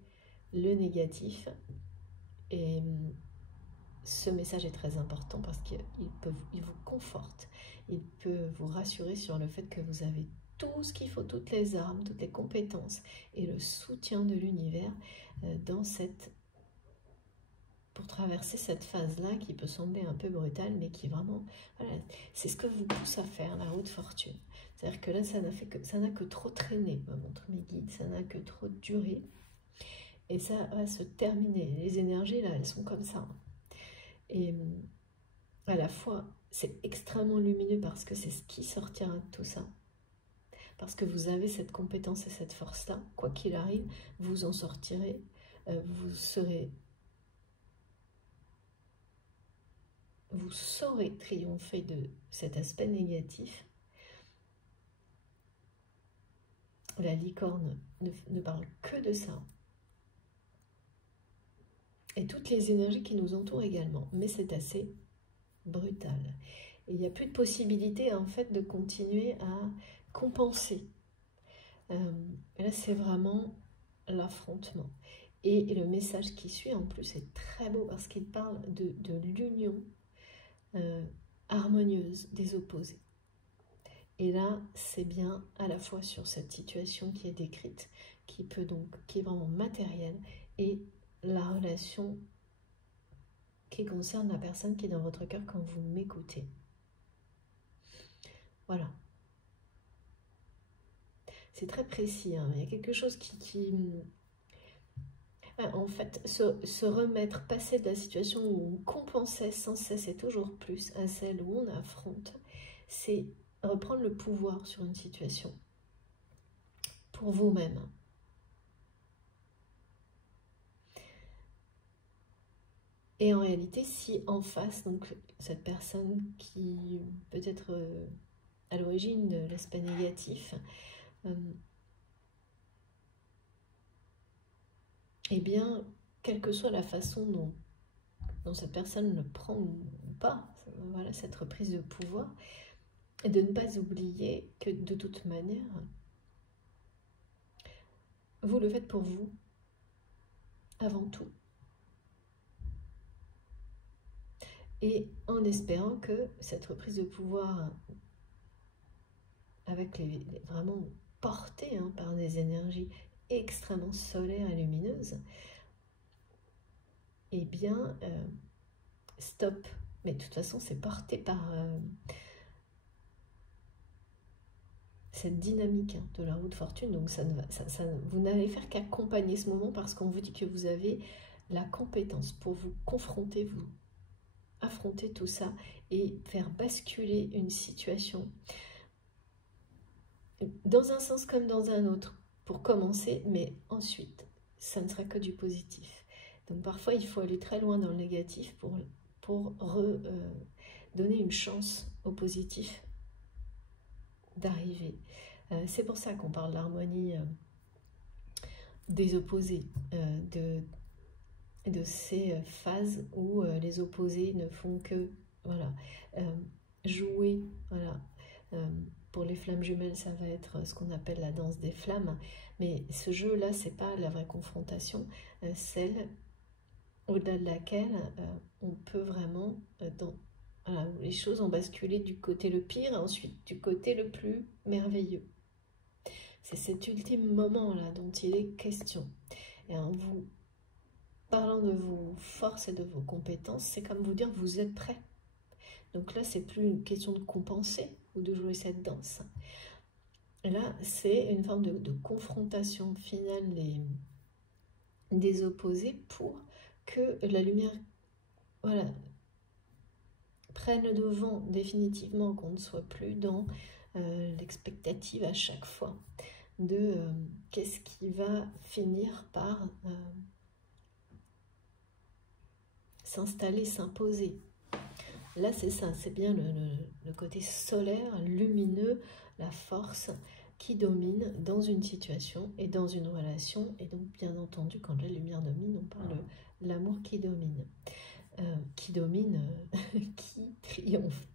le négatif et ce message est très important parce qu'il vous conforte, il peut vous rassurer sur le fait que vous avez tout ce qu'il faut, toutes les armes, toutes les compétences et le soutien de l'univers pour traverser cette phase-là qui peut sembler un peu brutale, mais qui vraiment, voilà, c'est ce que vous pousse à faire, la roue de fortune. C'est-à-dire que là, ça n'a que trop traîné, me montrent mes guides, ça n'a que trop duré, et ça va se terminer. Les énergies, là, elles sont comme ça. Et à la fois, c'est extrêmement lumineux parce que c'est ce qui sortira de tout ça. Parce que vous avez cette compétence et cette force-là, quoi qu'il arrive, vous en sortirez, vous saurez triompher de cet aspect négatif. La licorne ne parle que de ça. Et toutes les énergies qui nous entourent également. Mais c'est assez brutal. Et il n'y a plus de possibilité en fait de continuer à compenser. Là, c'est vraiment l'affrontement. Et le message qui suit en plus est très beau parce qu'il parle de l'union harmonieuse des opposés. Et là, c'est bien à la fois sur cette situation qui est décrite, qui est vraiment matérielle, et la relation qui concerne la personne qui est dans votre cœur quand vous m'écoutez. Voilà. C'est très précis, hein. Il y a quelque chose en fait, se remettre, passer de la situation où on compensait sans cesse et toujours plus à celle où on affronte, c'est reprendre le pouvoir sur une situation pour vous-même. Et en réalité, si en face, donc cette personne qui peut être à l'origine de l'aspect négatif, eh bien, quelle que soit la façon dont cette personne le prend ou pas, voilà, cette reprise de pouvoir, et de ne pas oublier que de toute manière, vous le faites pour vous, avant tout. Et en espérant que cette reprise de pouvoir, avec vraiment portée par des énergies extrêmement solaires et lumineuses, eh bien, stop. Mais de toute façon, c'est porté par cette dynamique de la roue de fortune. Donc, vous n'allez faire qu'accompagner ce moment parce qu'on vous dit que vous avez la compétence pour vous confronter, vous affronter tout ça et faire basculer une situation dans un sens comme dans un autre pour commencer, mais ensuite, ça ne sera que du positif. Donc parfois, il faut aller très loin dans le négatif pour donner une chance au positif d'arriver. C'est pour ça qu'on parle d'harmonie des opposés, de ces phases où les opposés ne font que voilà, jouer. Voilà. Pour les flammes jumelles, ça va être ce qu'on appelle la danse des flammes. Mais ce jeu-là, c'est pas la vraie confrontation, celle au-delà de laquelle on peut vraiment, voilà, où les choses ont basculé du côté le pire et ensuite du côté le plus merveilleux. C'est cet ultime moment-là dont il est question. Et en vous parlant de vos forces et de vos compétences, c'est comme vous dire vous êtes prêt. Donc là, c'est plus une question de compenser ou de jouer cette danse. Et là, c'est une forme de confrontation finale des opposés pour que la lumière, voilà, prenne le devant définitivement, qu'on ne soit plus dans l'expectative à chaque fois de qu'est-ce qui va finir par s'installer, s'imposer. Là, c'est ça, c'est bien le côté solaire, lumineux, la force qui domine dans une situation et dans une relation. Et donc, bien entendu, quand la lumière domine, on parle de l'amour qui domine. Qui triomphe.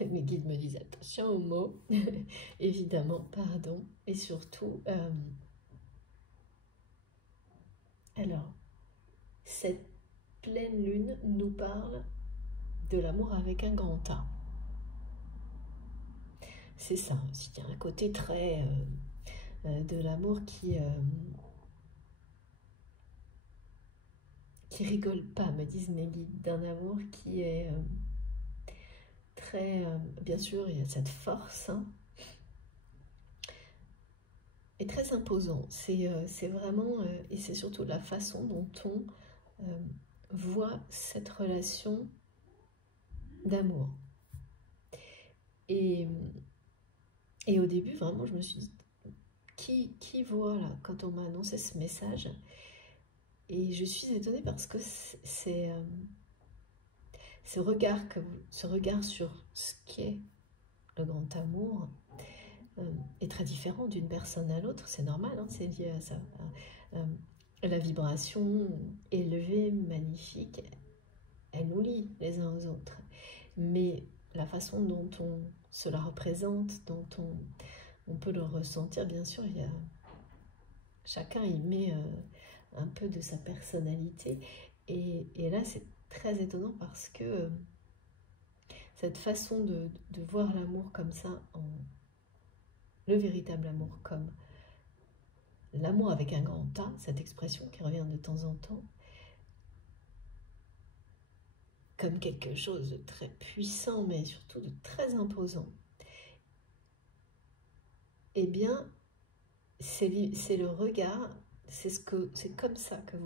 Mes guides me disent attention aux mots, évidemment, pardon. Et surtout, alors, cette pleine lune nous parle de l'amour avec un grand A. C'est ça aussi, il y a un côté très de l'amour qui rigole pas, me disent mes guides, d'un amour qui est très, bien sûr, il y a cette force, hein, et très imposant. C'est vraiment, et c'est surtout la façon dont on voit cette relation d'amour. Et au début, vraiment, je me suis dit, qui voit là, quand on m'a annoncé ce message? Et je suis étonnée parce que ce regard sur ce qu'est le grand amour est très différent d'une personne à l'autre. C'est normal, hein, c'est lié à ça. La vibration élevée, magnifique, elle nous lie les uns aux autres. Mais la façon dont on se la représente, dont on peut le ressentir, bien sûr, chacun y met un peu de sa personnalité. Et là, c'est très étonnant parce que cette façon de voir l'amour comme ça, le véritable amour comme l'amour avec un grand A, cette expression qui revient de temps en temps, comme quelque chose de très puissant, mais surtout de très imposant, eh bien, c'est le regard, c'est comme ça que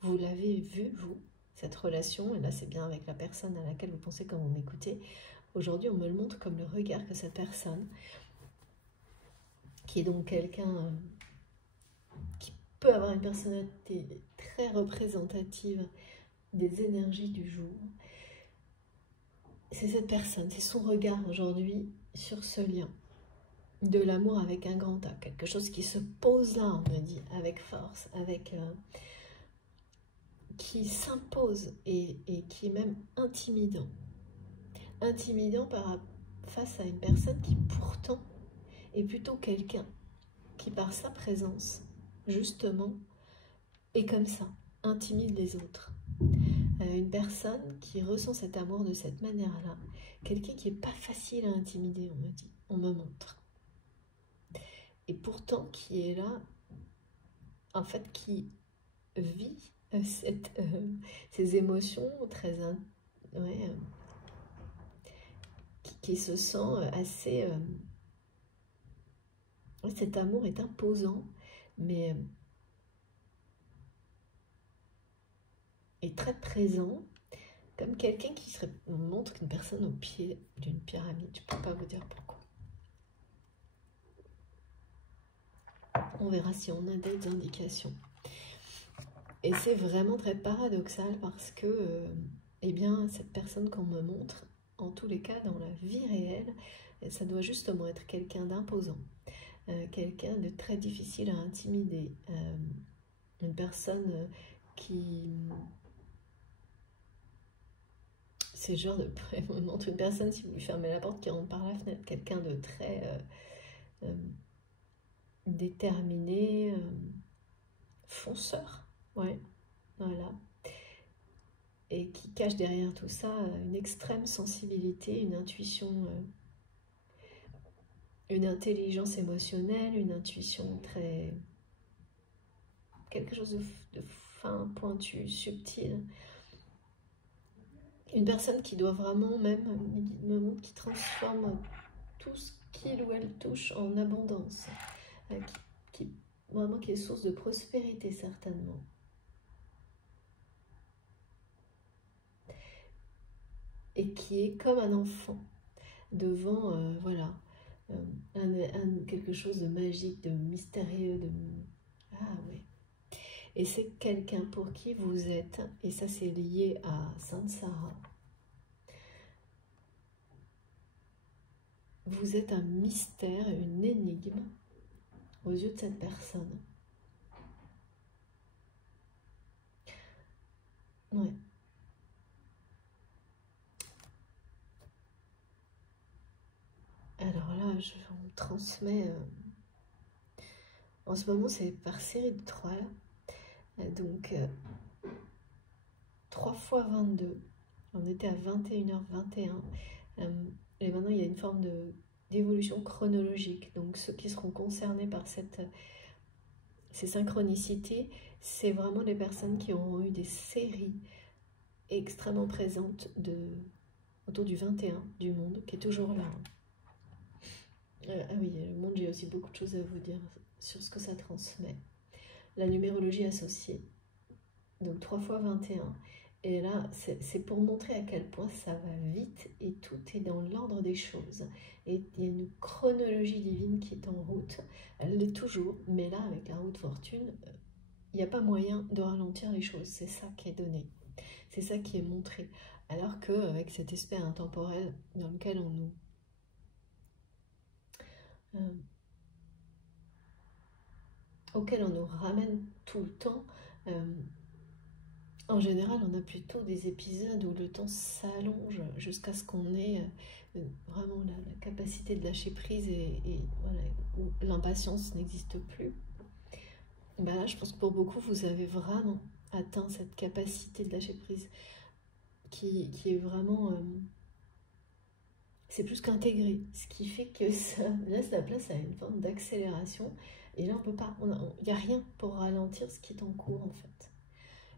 vous l'avez vu, vous, cette relation, et là c'est bien avec la personne à laquelle vous pensez quand vous m'écoutez. Aujourd'hui, on me le montre comme le regard que cette personne, qui est donc quelqu'un qui peut avoir une personnalité très représentative des énergies du jour, c'est cette personne, c'est son regard aujourd'hui sur ce lien de l'amour avec un grand A, quelque chose qui se pose là, on me dit, avec force, qui s'impose et qui est même intimidant face à une personne qui pourtant est plutôt quelqu'un qui par sa présence justement est comme ça, intimide les autres. Une personne qui ressent cet amour de cette manière-là, quelqu'un qui n'est pas facile à intimider, on me dit, on me montre. Et pourtant qui est là, en fait, qui vit ces émotions très... qui se sent assez... cet amour est imposant, mais... est très présent, comme quelqu'un qui montre qu'une personne au pied d'une pyramide. Je ne peux pas vous dire pourquoi. On verra si on a des indications. Et c'est vraiment très paradoxal parce que, eh bien, cette personne qu'on me montre, en tous les cas, dans la vie réelle, ça doit justement être quelqu'un d'imposant, quelqu'un de très difficile à intimider, une personne qui... C'est le genre de... Elle me montre une personne, si vous lui fermez la porte, qui rentre par la fenêtre, quelqu'un de très déterminé, fonceur, ouais. voilà, et qui cache derrière tout ça une extrême sensibilité, une intuition, une intelligence émotionnelle, une intuition très... quelque chose de fin, pointu, subtil. Une personne qui doit vraiment même, qui transforme tout ce qu'il ou elle touche en abondance, vraiment qui est source de prospérité certainement. Et qui est comme un enfant devant, voilà, quelque chose de magique, de mystérieux, de... Ah oui. Et c'est quelqu'un pour qui vous êtes, et ça c'est lié à Samsara, vous êtes un mystère, une énigme aux yeux de cette personne. Ouais. Alors là, on me transmet... en ce moment, c'est par série de 3. Donc, 3 fois 22. On était à 21h21. Et maintenant, il y a une forme d'évolution chronologique. Donc, ceux qui seront concernés par ces synchronicités, c'est vraiment les personnes qui auront eu des séries extrêmement présentes autour du 21 du monde, qui est toujours là. Ah oui, le monde, j'ai aussi beaucoup de choses à vous dire sur ce que ça transmet. La numérologie associée, donc 3 fois 21. Et là, c'est pour montrer à quel point ça va vite et tout est dans l'ordre des choses. Et il y a une chronologie divine qui est en route. Elle l'est toujours, mais là, avec la route fortune, il n'y a pas moyen de ralentir les choses. C'est ça qui est donné. C'est ça qui est montré. Alors qu'avec cet aspect intemporel dans lequel on nous... auquel on nous ramène tout le temps, en général, on a plutôt des épisodes où le temps s'allonge jusqu'à ce qu'on ait vraiment la capacité de lâcher prise et voilà, où l'impatience n'existe plus. Ben là, je pense que pour beaucoup, vous avez vraiment atteint cette capacité de lâcher prise qui est vraiment... c'est plus qu'intégré, ce qui fait que ça laisse la place à une forme d'accélération. Et là, on peut pas, il n'y a rien pour ralentir ce qui est en cours en fait.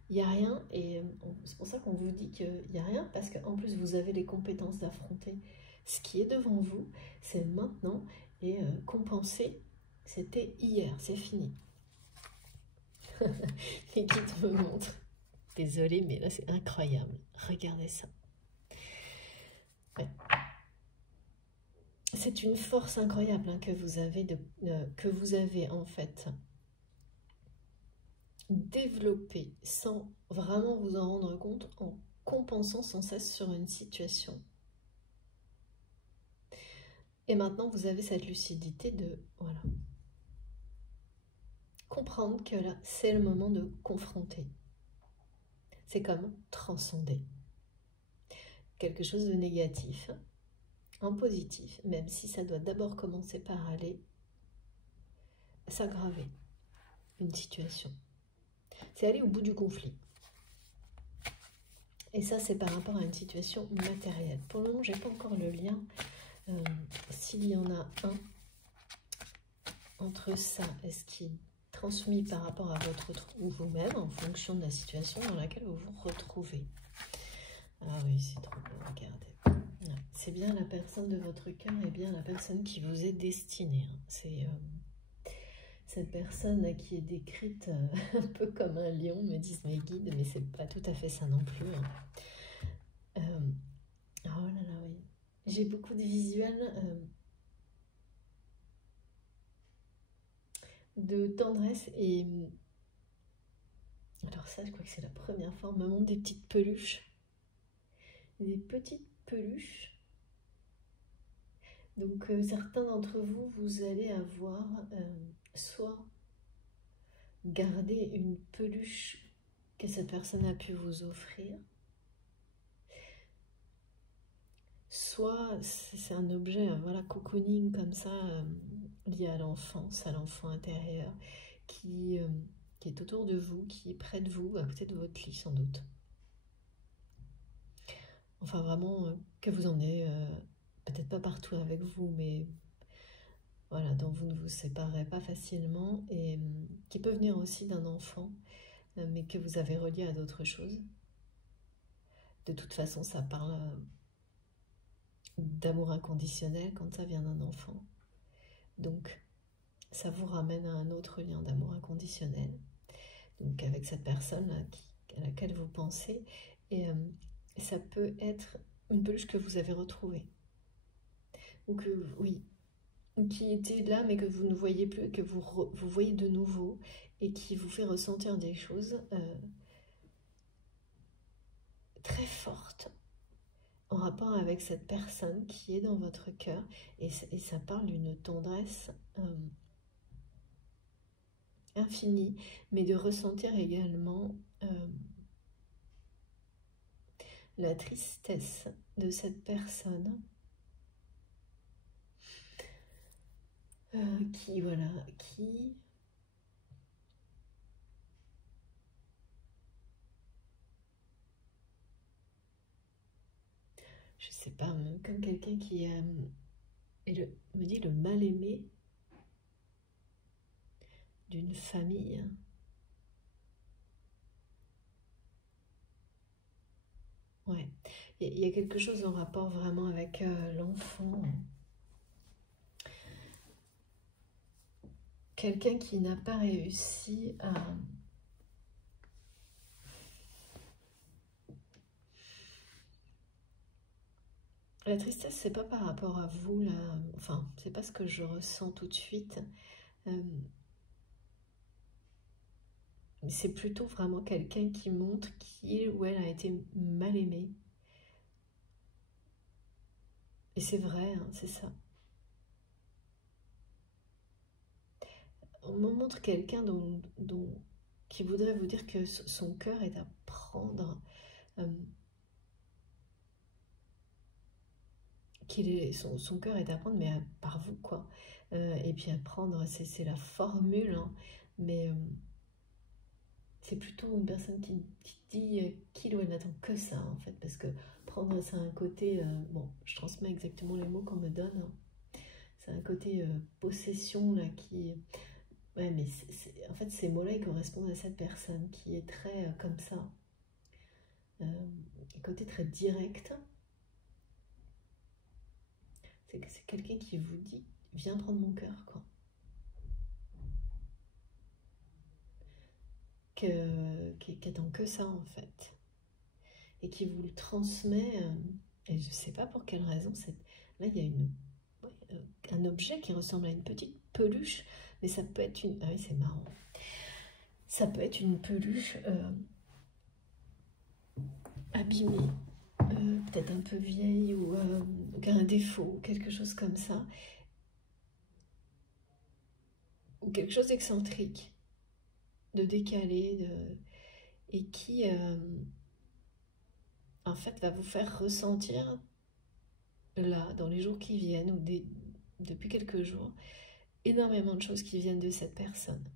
Il n'y a rien, et c'est pour ça qu'on vous dit qu'il n'y a rien, parce qu'en plus vous avez les compétences d'affronter ce qui est devant vous, c'est maintenant, et compenser, c'était hier, c'est fini. Les guides me montrent. Désolée, mais là c'est incroyable. Regardez ça. Ouais. C'est une force incroyable hein, que vous avez en fait développée sans vraiment vous en rendre compte, en compensant sans cesse sur une situation. Et maintenant, vous avez cette lucidité de, voilà, comprendre que là, c'est le moment de confronter. C'est comme transcender quelque chose de négatif en positif, même si ça doit d'abord commencer par aller s'aggraver une situation. C'est aller au bout du conflit. Et ça, c'est par rapport à une situation matérielle. Pour le moment, je n'ai pas encore le lien. S'il y en a un entre ça et ce qui est transmis par rapport à votre ou vous-même en fonction de la situation dans laquelle vous vous retrouvez. Ah oui, c'est trop beau, regardez. C'est bien la personne de votre cœur et bien la personne qui vous est destinée. C'est cette personne qui est décrite un peu comme un lion, me disent mes guides, mais c'est pas tout à fait ça non plus. Oh là là, oui. J'ai beaucoup de visuels de tendresse et... Alors ça, je crois que c'est la première fois, on me montre des petites peluches. Des petites peluches. Donc certains d'entre vous, vous allez avoir soit garder une peluche que cette personne a pu vous offrir, soit c'est un objet, voilà, cocooning comme ça, lié à l'enfance, à l'enfant intérieur, qui qui est autour de vous, qui est près de vous, à côté de votre lit sans doute. Enfin vraiment, que vous en ayez, peut-être pas partout avec vous, mais voilà, dont vous ne vous séparez pas facilement, et qui peut venir aussi d'un enfant, mais que vous avez relié à d'autres choses. De toute façon, ça parle d'amour inconditionnel quand ça vient d'un enfant. Donc, ça vous ramène à un autre lien d'amour inconditionnel. Donc, avec cette personne à laquelle vous pensez. Et ça peut être une peluche que vous avez retrouvée. Ou que, oui, qui était là, mais que vous ne voyez plus, que vous voyez de nouveau, et qui vous fait ressentir des choses très fortes en rapport avec cette personne qui est dans votre cœur, et ça parle d'une tendresse infinie, mais de ressentir également la tristesse de cette personne qui, voilà, qui je sais pas, comme quelqu'un qui me dit le mal-aimé d'une famille. Ouais, il y a quelque chose en rapport vraiment avec l'enfant. Quelqu'un qui n'a pas réussi à... La tristesse, c'est pas par rapport à vous, là. Enfin, c'est pas ce que je ressens tout de suite. C'est plutôt vraiment quelqu'un qui montre qu'il ou elle a été mal aimé. Et c'est vrai, hein, c'est ça. On me montre quelqu'un qui voudrait vous dire que son cœur est à prendre, son cœur est à prendre, mais par vous, quoi. Et puis à prendre, c'est la formule, hein, mais c'est plutôt une personne qui dit qu'il ou elle n'attend que ça, en fait, parce que prendre, c'est un côté, bon, je transmets exactement les mots qu'on me donne, hein. C'est un côté possession, là, qui... Ouais, mais en fait, ces mots-là, ils correspondent à cette personne qui est très comme ça. Côté très direct. C'est quelqu'un qui vous dit, viens prendre mon cœur, quoi. Qui attend que ça, en fait. Et qui vous le transmet. Et je ne sais pas pour quelle raison. Là, il y a un objet qui ressemble à une petite peluche. Mais ça peut être une... Ah oui, c'est marrant. Ça peut être une peluche abîmée. Peut-être un peu vieille ou qui a un défaut, quelque chose comme ça. Ou quelque chose d'excentrique, de décalé, et qui... en fait, va vous faire ressentir, là, dans les jours qui viennent, ou depuis quelques jours, énormément de choses qui viennent de cette personne.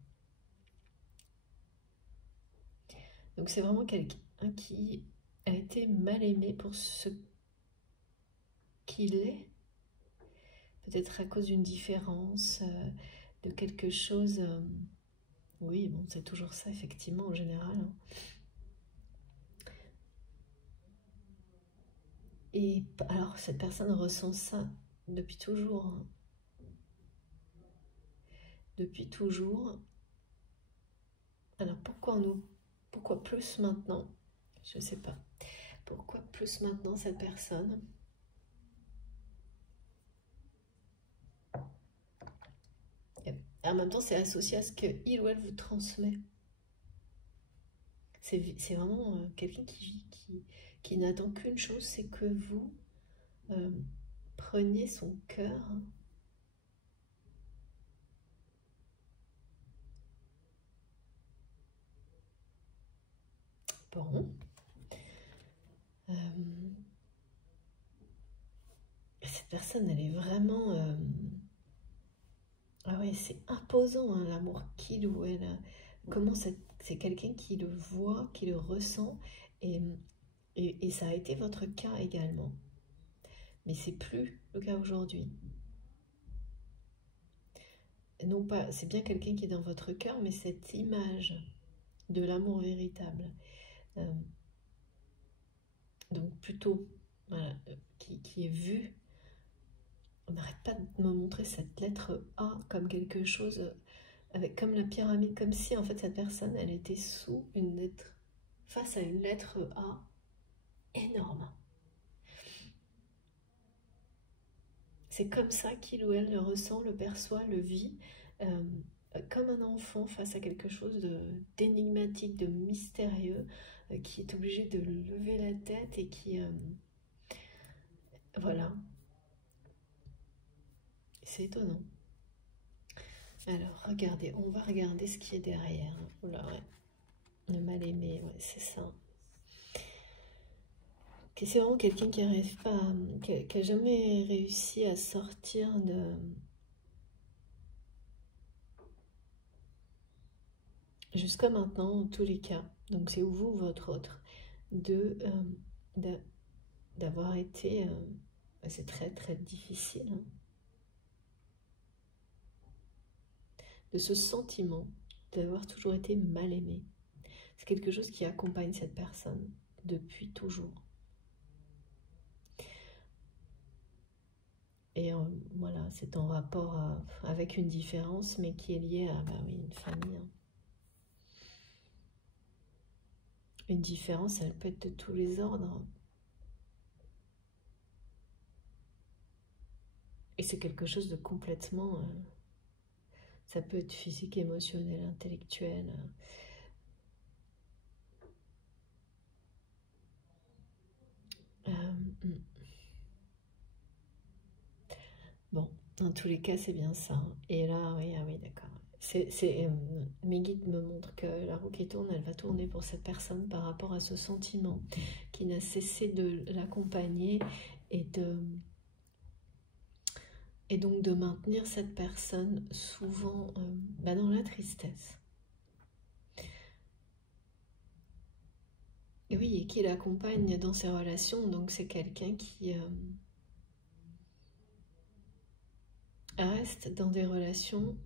Donc c'est vraiment quelqu'un qui a été mal aimé pour ce qu'il est, peut-être à cause d'une différence, de quelque chose... oui, bon, c'est toujours ça, effectivement, en général, hein. Et alors, cette personne ressent ça depuis toujours, hein. Depuis toujours. Alors, pourquoi plus maintenant? Je ne sais pas. Pourquoi plus maintenant cette personne? Et en même temps, c'est associé à ce qu'il ou elle vous transmet. C'est vraiment quelqu'un qui n'attend qu'une chose, c'est que vous preniez son cœur. Bon. Cette personne, elle est vraiment... Ah ouais, c'est imposant, hein, l'amour qu'il ou elle comment c'est quelqu'un qui le voit, qui le ressent, et ça a été votre cas également. Mais c'est plus le cas aujourd'hui. Non pas, c'est bien quelqu'un qui est dans votre cœur, mais cette image de l'amour véritable, donc plutôt, voilà, qui est vue. On n'arrête pas de me montrer cette lettre A comme quelque chose, avec comme la pyramide, comme si en fait cette personne, elle était sous une lettre, face à une lettre A énorme. C'est comme ça qu'il ou elle le ressent, le perçoit, le vit, comme un enfant face à quelque chose d'énigmatique, de mystérieux, qui est obligé de lever la tête et qui... voilà. C'est étonnant. Alors, regardez, on va regarder ce qui est derrière. Oula, ouais. Le mal-aimé, ouais, c'est ça. C'est vraiment quelqu'un qui n'arrive pas, qui a jamais réussi à sortir de... Jusqu'à maintenant, en tous les cas, donc c'est vous ou votre autre, d'avoir été... c'est très très difficile, hein, de ce sentiment d'avoir toujours été mal aimé. C'est quelque chose qui accompagne cette personne depuis toujours. Et voilà, c'est en rapport avec une différence, mais qui est liée à bah oui, une famille. Hein. Une différence, elle peut être de tous les ordres. Et c'est quelque chose de complètement... ça peut être physique, émotionnel, intellectuel. Bon, dans tous les cas, c'est bien ça. Et là, oui, ah oui, d'accord. Mes guides me montrent que la roue qui tourne, elle va tourner pour cette personne par rapport à ce sentiment qui n'a cessé de l'accompagner et donc de maintenir cette personne souvent dans la tristesse. Et oui, et qui l'accompagne dans ses relations, donc c'est quelqu'un qui reste dans des relations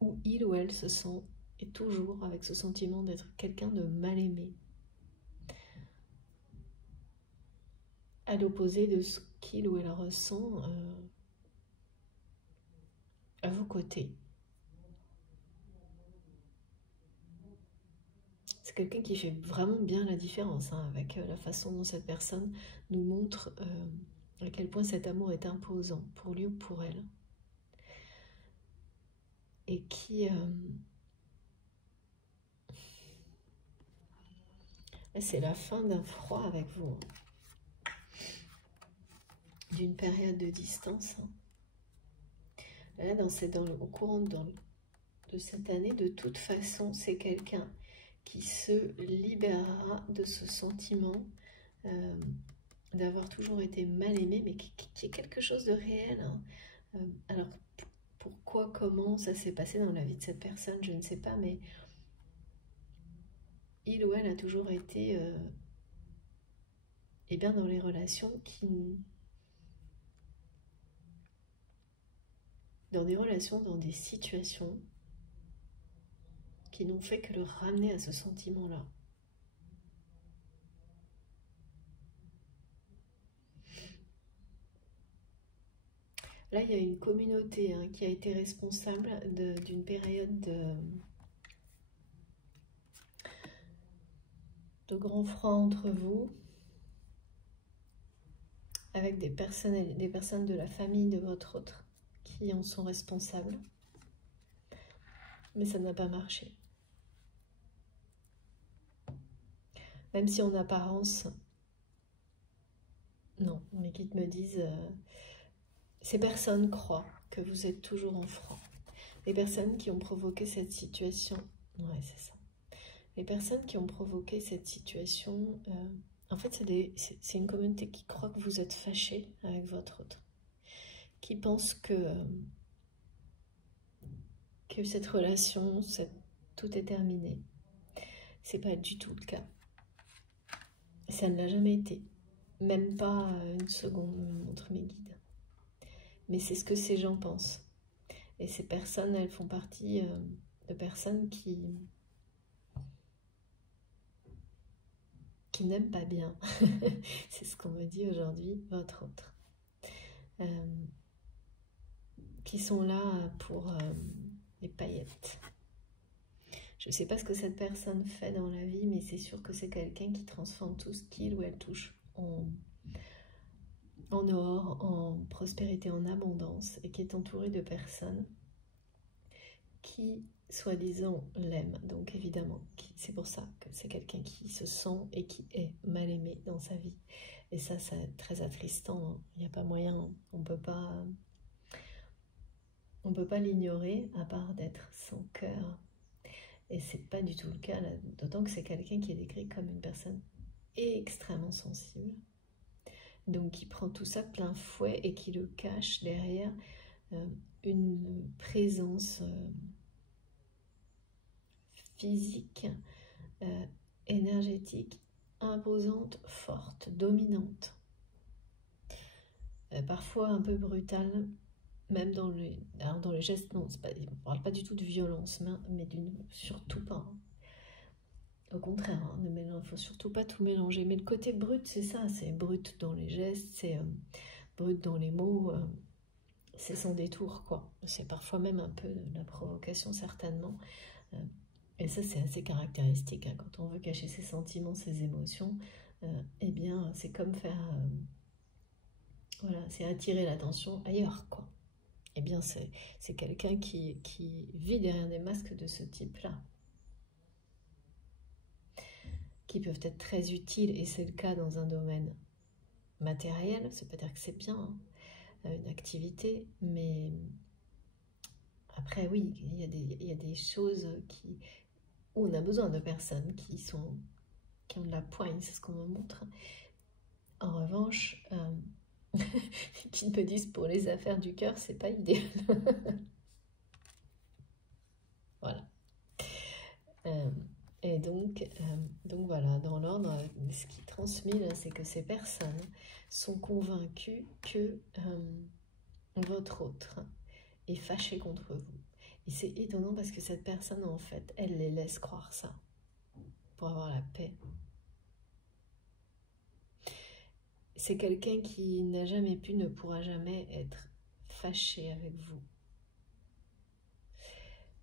où il ou elle se sent, et toujours avec ce sentiment d'être quelqu'un de mal aimé. À l'opposé de ce qu'il ou elle ressent à vos côtés. C'est quelqu'un qui fait vraiment bien la différence hein, avec la façon dont cette personne nous montre à quel point cet amour est imposant pour lui ou pour elle. Et qui... c'est la fin d'un froid avec vous. D'une période de distance. Là, au courant de cette année, de toute façon, c'est quelqu'un qui se libérera de ce sentiment d'avoir toujours été mal aimé, mais qui est quelque chose de réel. Hein. Alors, pourquoi, comment ça s'est passé dans la vie de cette personne, je ne sais pas, mais il ou elle a toujours été bien dans les relations dans des situations qui n'ont fait que le ramener à ce sentiment-là. Là, il y a une communauté hein, qui a été responsable d'une période de grands froids entre vous, avec des personnes de la famille de votre autre qui en sont responsables. Mais ça n'a pas marché. Même si en apparence, non, mes guides me disent, ces personnes croient que vous êtes toujours en franc. Les personnes qui ont provoqué cette situation, ouais, c'est ça. Les personnes qui ont provoqué cette situation, en fait, c'est une communauté qui croit que vous êtes fâché avec votre autre, qui pense que que cette relation, tout est terminé. C'est pas du tout le cas. Ça ne l'a jamais été. Même pas une seconde, me montrent mes guides. Mais c'est ce que ces gens pensent. Et ces personnes, elles font partie de personnes qui n'aiment pas bien. C'est ce qu'on me dit aujourd'hui, votre autre. Qui sont là pour les paillettes. Je ne sais pas ce que cette personne fait dans la vie, mais c'est sûr que c'est quelqu'un qui transforme tout ce qu'il ou elle touche en or, en prospérité, en abondance, et qui est entouré de personnes qui, soi-disant, l'aiment. Donc évidemment, c'est pour ça que c'est quelqu'un qui se sent et qui est mal aimé dans sa vie. Et ça, c'est très attristant. Il n'y a pas moyen, on ne peut pas l'ignorer, à part d'être sans cœur. Et c'est pas du tout le cas, d'autant que c'est quelqu'un qui est décrit comme une personne extrêmement sensible. Donc qui prend tout ça plein fouet et qui le cache derrière une présence physique, énergétique, imposante, forte, dominante. Parfois un peu brutale, même dans les gestes, non, on ne parle pas du tout de violence, mais surtout pas. Au contraire, il ne faut surtout pas tout mélanger. Mais le côté brut, c'est ça, c'est brut dans les gestes, c'est brut dans les mots, c'est sans détour, quoi. C'est parfois même un peu de la provocation, certainement. Et ça, c'est assez caractéristique, hein. Quand on veut cacher ses sentiments, ses émotions, eh bien, c'est comme faire... voilà, c'est attirer l'attention ailleurs, quoi. Eh bien, c'est quelqu'un qui vit derrière des masques de ce type-là, qui peuvent être très utiles, et c'est le cas dans un domaine matériel. Ça peut dire que c'est bien, hein, une activité, mais après, oui, il y a des choses où on a besoin de personnes qui ont de la poigne, c'est ce qu'on me montre. En revanche, qui me disent pour les affaires du cœur, c'est pas idéal. Voilà. Et donc voilà, dans l'ordre, ce qui est transmis là, c'est que ces personnes sont convaincues que votre autre est fâché contre vous. Et c'est étonnant parce que cette personne, en fait, elle les laisse croire ça pour avoir la paix. C'est quelqu'un qui n'a jamais pu, ne pourra jamais être fâché avec vous.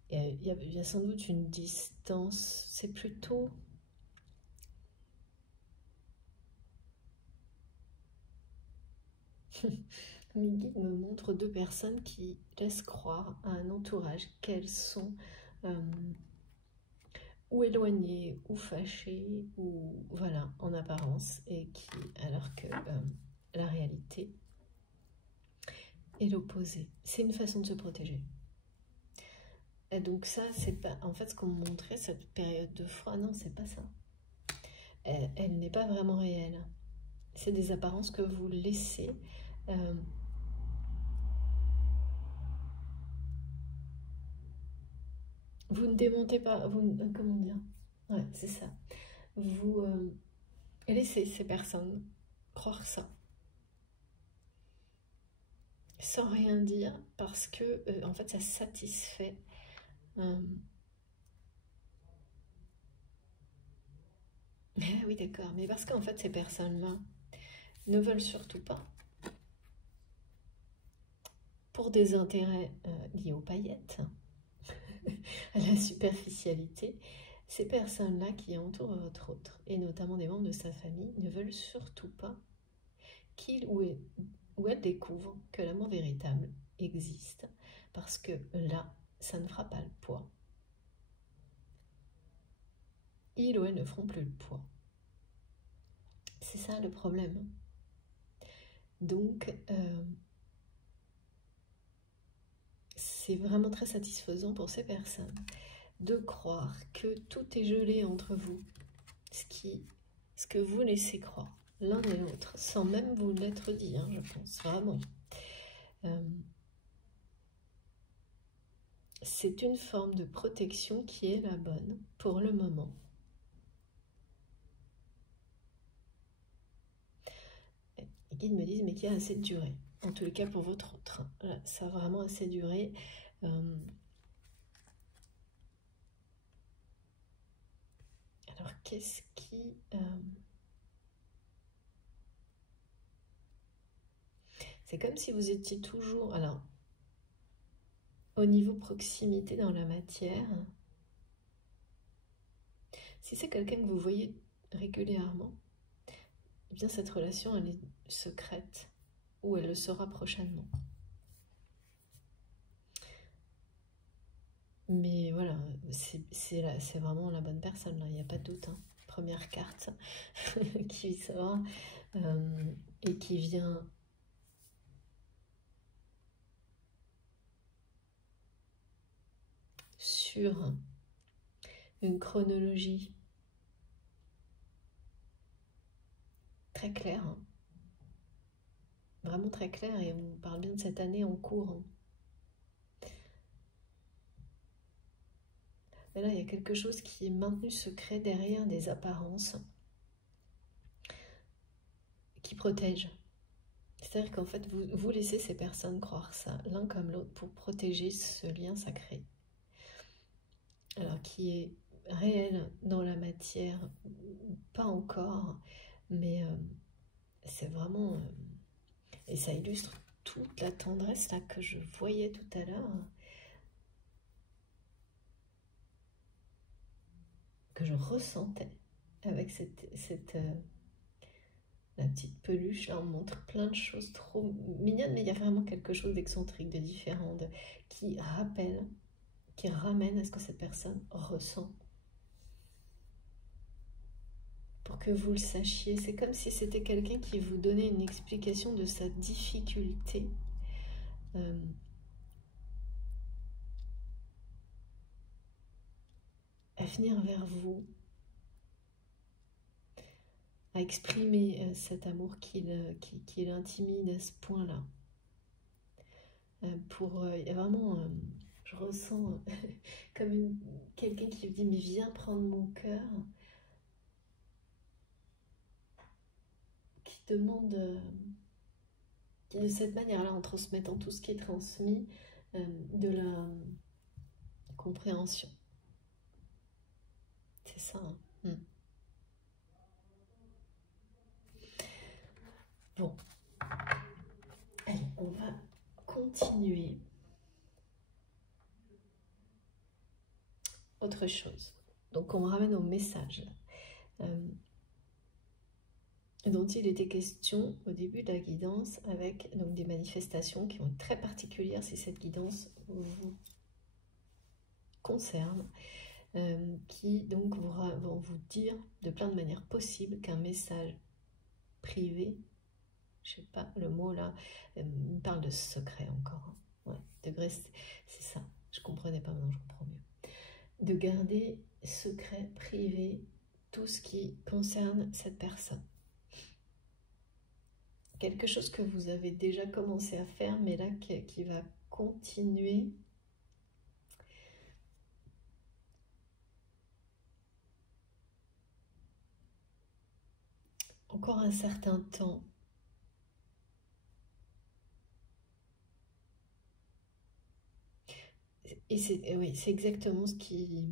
Il y a sans doute une distance, c'est plutôt... Mes guides me montrent deux personnes qui laissent croire à un entourage qu'elles sont ou éloignées, ou fâchées, ou voilà, en apparence, et alors que la réalité est l'opposé. C'est une façon de se protéger. Et donc ça, c'est pas... En fait, ce qu'on me montrait, cette période de froid, non, c'est pas ça. Elle n'est pas vraiment réelle. C'est des apparences que vous laissez... vous ne démontez pas... comment dire? Ouais, c'est ça. Vous laissez ces personnes croire ça. Sans rien dire, parce que, en fait, ça satisfait... oui, d'accord, mais parce qu'en fait, ces personnes-là ne veulent surtout pas, pour des intérêts liés aux paillettes, à la superficialité, ces personnes-là qui entourent votre autre, et notamment des membres de sa famille, ne veulent surtout pas qu'il ou elle découvre que l'amour véritable existe, parce que là, ça ne fera pas le poids. Ils ou elles ne feront plus le poids. C'est ça le problème. Donc, c'est vraiment très satisfaisant pour ces personnes de croire que tout est gelé entre vous, ce que vous laissez croire l'un et l'autre, sans même vous l'être dit, hein, je pense, vraiment. c'est une forme de protection qui est la bonne pour le moment. Les guides me disent mais qu'il y a assez de durée. En tous les cas pour votre train. Là, ça a vraiment assez duré. Alors qu'est-ce qui... c'est comme si vous étiez toujours... Alors, au niveau proximité dans la matière, si c'est quelqu'un que vous voyez régulièrement, eh bien cette relation elle est secrète ou elle le sera prochainement. Mais voilà, c'est vraiment la bonne personne, là, il n'y a pas de doute. Hein. Première carte qui sort et qui vient sur une chronologie très claire, hein. Vraiment très claire, et on parle bien de cette année en cours. Hein. Mais là, il y a quelque chose qui est maintenu secret derrière des apparences qui protègent. C'est-à-dire qu'en fait, vous laissez ces personnes croire ça, l'un comme l'autre, pour protéger ce lien sacré. Alors, qui est réel dans la matière, pas encore, mais c'est vraiment... et ça illustre toute la tendresse là que je voyais tout à l'heure, que je ressentais avec la petite peluche. Là, on montre plein de choses trop mignonnes, mais il y a vraiment quelque chose d'excentrique, de différent, qui rappelle, qui ramène à ce que cette personne ressent. Pour que vous le sachiez, c'est comme si c'était quelqu'un qui vous donnait une explication de sa difficulté à venir vers vous, à exprimer cet amour qui l'intimide à ce point-là. Vraiment, je ressens comme quelqu'un qui me dit, mais viens prendre mon cœur, qui demande, qui de cette manière-là, en transmettant tout ce qui est transmis, de la compréhension. C'est ça. Hein. Bon. Allez, on va continuer. Autre chose. Donc, on me ramène au message dont il était question au début de la guidance, avec donc, des manifestations qui vont être très particulières si cette guidance vous concerne, qui donc vont vous dire de plein de manières possibles qu'un message privé, je sais pas le mot là, il parle de secret encore, hein. Ouais, degré, c'est ça, je comprenais pas, maintenant je comprends mieux. De garder secret, privé, tout ce qui concerne cette personne. Quelque chose que vous avez déjà commencé à faire, mais là qui va continuer. Encore un certain temps. Et oui, c'est exactement ce qui...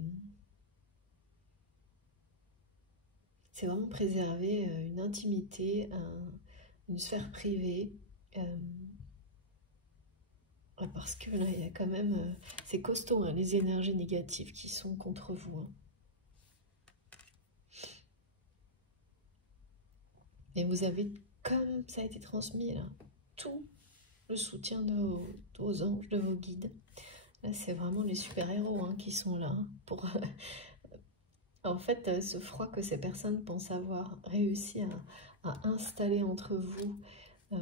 C'est vraiment préserver une intimité, une sphère privée. Parce que là, il y a quand même... c'est costaud, hein, les énergies négatives qui sont contre vous. Hein. Et vous avez, comme ça a été transmis, là, tout le soutien de vos anges, de vos guides. Là, c'est vraiment les super-héros hein, qui sont là pour... en fait, ce froid que ces personnes pensent avoir réussi à installer entre vous, en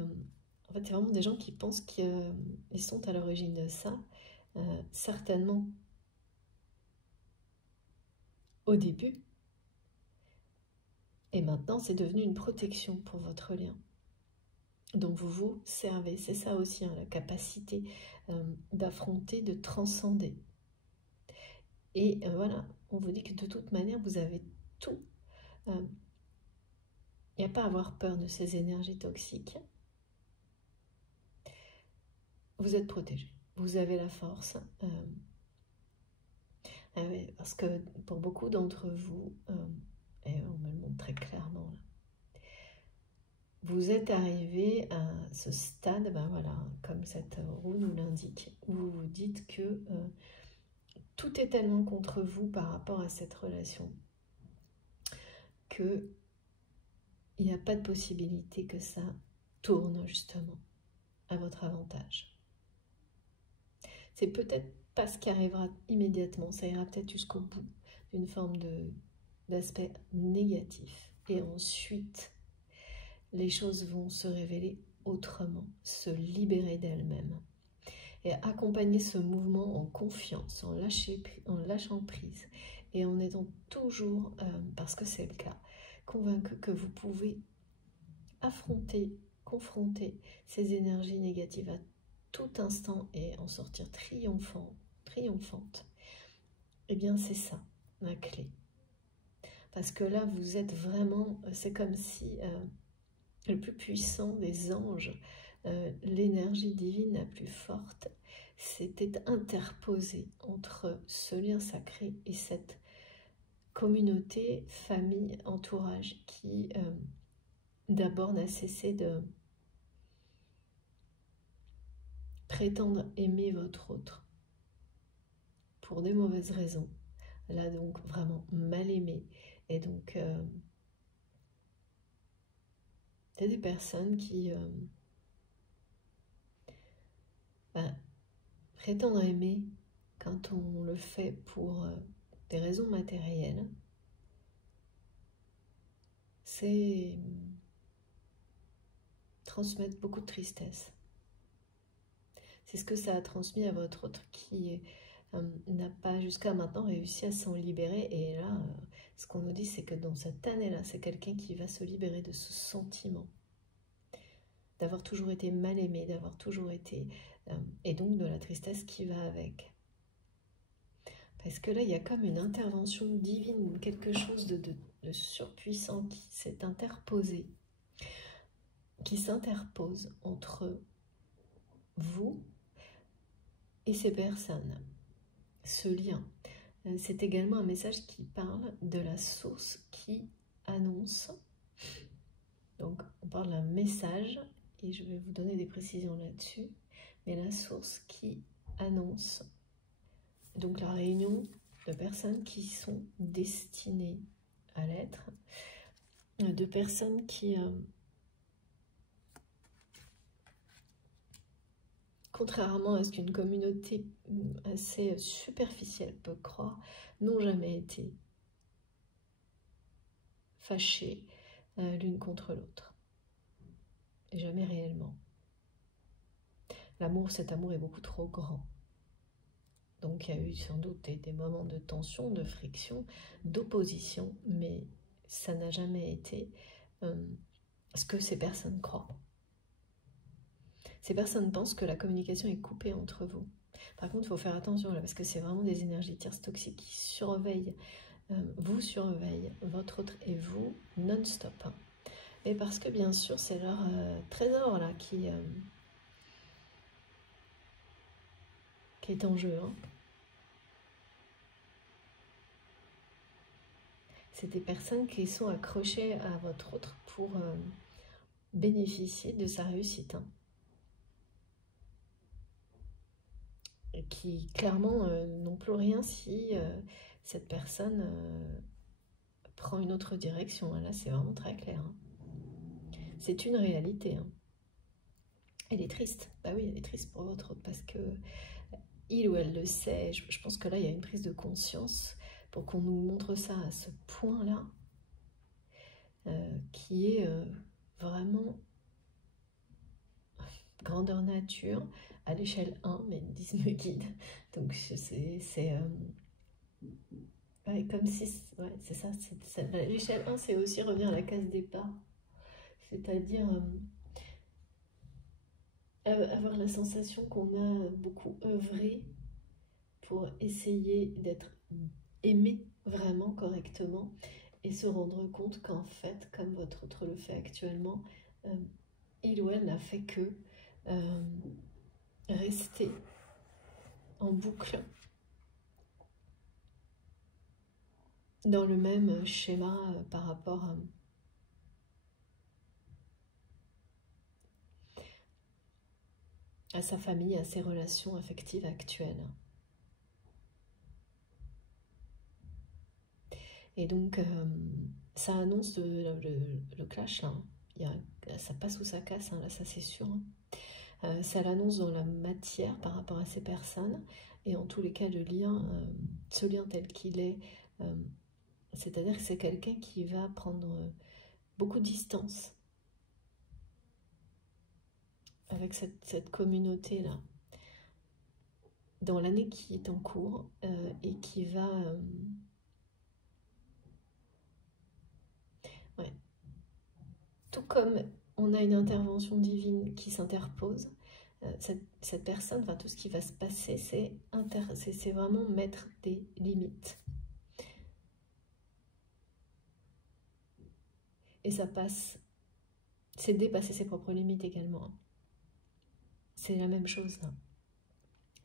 fait, c'est vraiment des gens qui pensent qu'ils sont à l'origine de ça, certainement au début, et maintenant, c'est devenu une protection pour votre lien. Donc, vous vous servez, c'est ça aussi, hein, la capacité d'affronter, de transcender. Et voilà, on vous dit que de toute manière, vous avez tout. Il n'y a pas à avoir peur de ces énergies toxiques. Vous êtes protégé. Vous avez la force. Ouais, parce que pour beaucoup d'entre vous, et on me le montre très clairement là, vous êtes arrivé à ce stade, ben voilà, comme cette roue nous l'indique, où vous vous dites que tout est tellement contre vous par rapport à cette relation que il n'y a pas de possibilité que ça tourne justement à votre avantage. C'est peut-être pas ce qui arrivera immédiatement, ça ira peut-être jusqu'au bout d'une forme d'aspect négatif. Et ensuite, les choses vont se révéler autrement, se libérer d'elles-mêmes. Et accompagner ce mouvement en confiance, en lâchant prise et en étant toujours, parce que c'est le cas, convaincu que vous pouvez affronter, confronter ces énergies négatives à tout instant et en sortir triomphante. Eh bien c'est ça, ma clé. Parce que là, vous êtes vraiment, c'est comme si le plus puissant des anges, l'énergie divine la plus forte, s'était interposée entre ce lien sacré et cette communauté, famille, entourage qui d'abord n'a cessé de prétendre aimer votre autre pour des mauvaises raisons. Là donc vraiment mal aimé. Et donc il y a des personnes qui prétendre aimer quand on le fait pour des raisons matérielles, c'est transmettre beaucoup de tristesse. C'est ce que ça a transmis à votre autre qui n'a pas jusqu'à maintenant réussi à s'en libérer. Et là, ce qu'on nous dit, c'est que dans cette année-là, c'est quelqu'un qui va se libérer de ce sentiment d'avoir toujours été mal aimé, d'avoir toujours été... et donc de la tristesse qui va avec. Parce que là, il y a comme une intervention divine, quelque chose de surpuissant qui s'est interposé, qui s'interpose entre vous et ces personnes. Ce lien. C'est également un message qui parle de la source qui annonce. Donc, on parle d'un message, et je vais vous donner des précisions là-dessus, mais la source qui annonce, donc la réunion de personnes qui sont destinées à l'être, de personnes qui, contrairement à ce qu'une communauté assez superficielle peut croire, n'ont jamais été fâchées l'une contre l'autre. Jamais réellement. L'amour, cet amour est beaucoup trop grand. Donc il y a eu sans doute des moments de tension, de friction, d'opposition, mais ça n'a jamais été ce que ces personnes croient. Ces personnes pensent que la communication est coupée entre vous. Par contre, il faut faire attention là, parce que c'est vraiment des énergies tierces toxiques qui surveillent, vous surveillent, votre autre et vous, non-stop. Hein. Et parce que bien sûr, c'est leur trésor là qui est en jeu. Hein. C'est des personnes qui sont accrochées à votre autre pour bénéficier de sa réussite. Hein. Et qui clairement n'ont plus rien si cette personne prend une autre direction. Hein. Là, c'est vraiment très clair. Hein. C'est une réalité. Hein. Elle est triste. Bah oui, elle est triste pour votre autre parce que il ou elle le sait. Je pense que là, il y a une prise de conscience pour qu'on nous montre ça à ce point-là, qui est vraiment grandeur nature à l'échelle 1, mais disent me guide. Donc c'est ouais, comme si, ouais, c'est ça, l'échelle 1, c'est aussi revenir à la case départ, c'est-à-dire avoir la sensation qu'on a beaucoup œuvré pour essayer d'être aimé vraiment correctement et se rendre compte qu'en fait, comme votre autre le fait actuellement, il ou elle n'a fait que rester en boucle dans le même schéma par rapport à sa famille, à ses relations affectives actuelles. Et donc, ça annonce le clash, là. Ça passe ou ça casse, hein, là, ça c'est sûr. Ça l'annonce dans la matière par rapport à ces personnes. Et en tous les cas, le lien, ce lien tel qu'il est, c'est-à-dire que c'est quelqu'un qui va prendre beaucoup de distance avec cette communauté-là dans l'année qui est en cours et qui va... ouais. Tout comme on a une intervention divine qui s'interpose, cette personne, enfin tout ce qui va se passer, c'est vraiment mettre des limites. Et ça passe, c'est dépasser ses propres limites également. C'est la même chose là.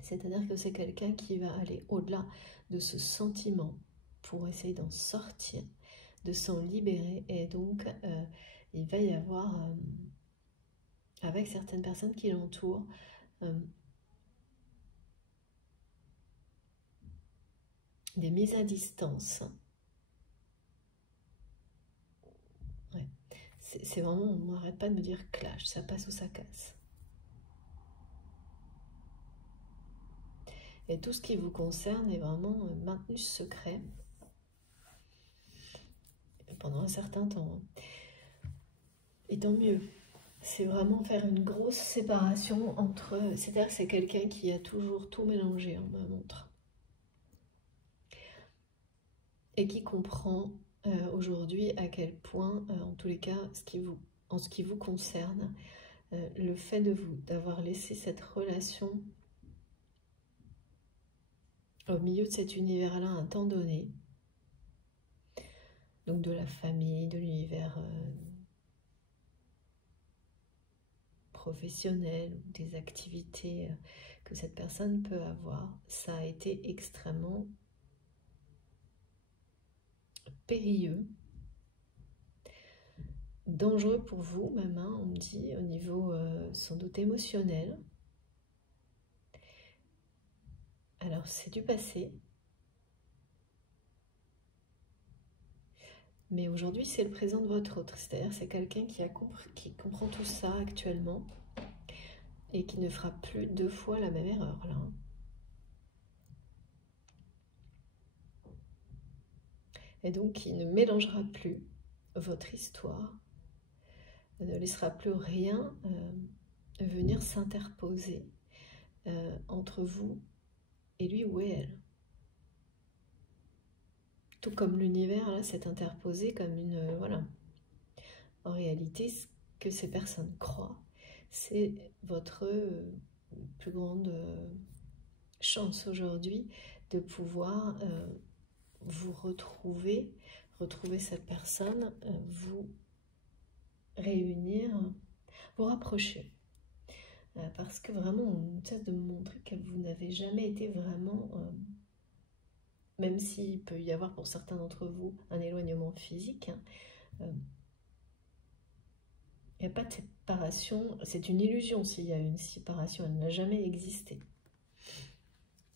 C'est-à-dire que c'est quelqu'un qui va aller au-delà de ce sentiment pour essayer d'en sortir, de s'en libérer. Et donc, il va y avoir, avec certaines personnes qui l'entourent, des mises à distance. Ouais. C'est vraiment, on n'arrête pas de me dire clash, ça passe ou ça casse. Et tout ce qui vous concerne est vraiment maintenu secret pendant un certain temps. Et tant mieux. C'est vraiment faire une grosse séparation entre... C'est-à-dire que c'est quelqu'un qui a toujours tout mélangé, on me montre. Et qui comprend aujourd'hui à quel point, en tous les cas, en ce qui vous concerne, le fait d'avoir laissé cette relation au milieu de cet univers-là un temps donné, donc de la famille, de l'univers professionnel, des activités que cette personne peut avoir, ça a été extrêmement périlleux, dangereux pour vous même, hein, on me dit, au niveau sans doute émotionnel. Alors c'est du passé, mais aujourd'hui c'est le présent de votre autre, c'est-à-dire c'est quelqu'un qui comprend tout ça actuellement et qui ne fera plus 2 fois la même erreur là. Et donc qui ne mélangera plus votre histoire, ne laissera plus rien venir s'interposer entre vous et lui ou elle. Tout comme l'univers là s'est interposé comme une... voilà. En réalité, ce que ces personnes croient, c'est votre plus grande chance aujourd'hui de pouvoir vous retrouver cette personne, vous réunir, vous rapprocher. Parce que vraiment, on cesse de me montrer que vous n'avez jamais été vraiment, même s'il peut y avoir pour certains d'entre vous un éloignement physique, hein, il n'y a pas de séparation, c'est une illusion s'il y a une séparation, elle n'a jamais existé.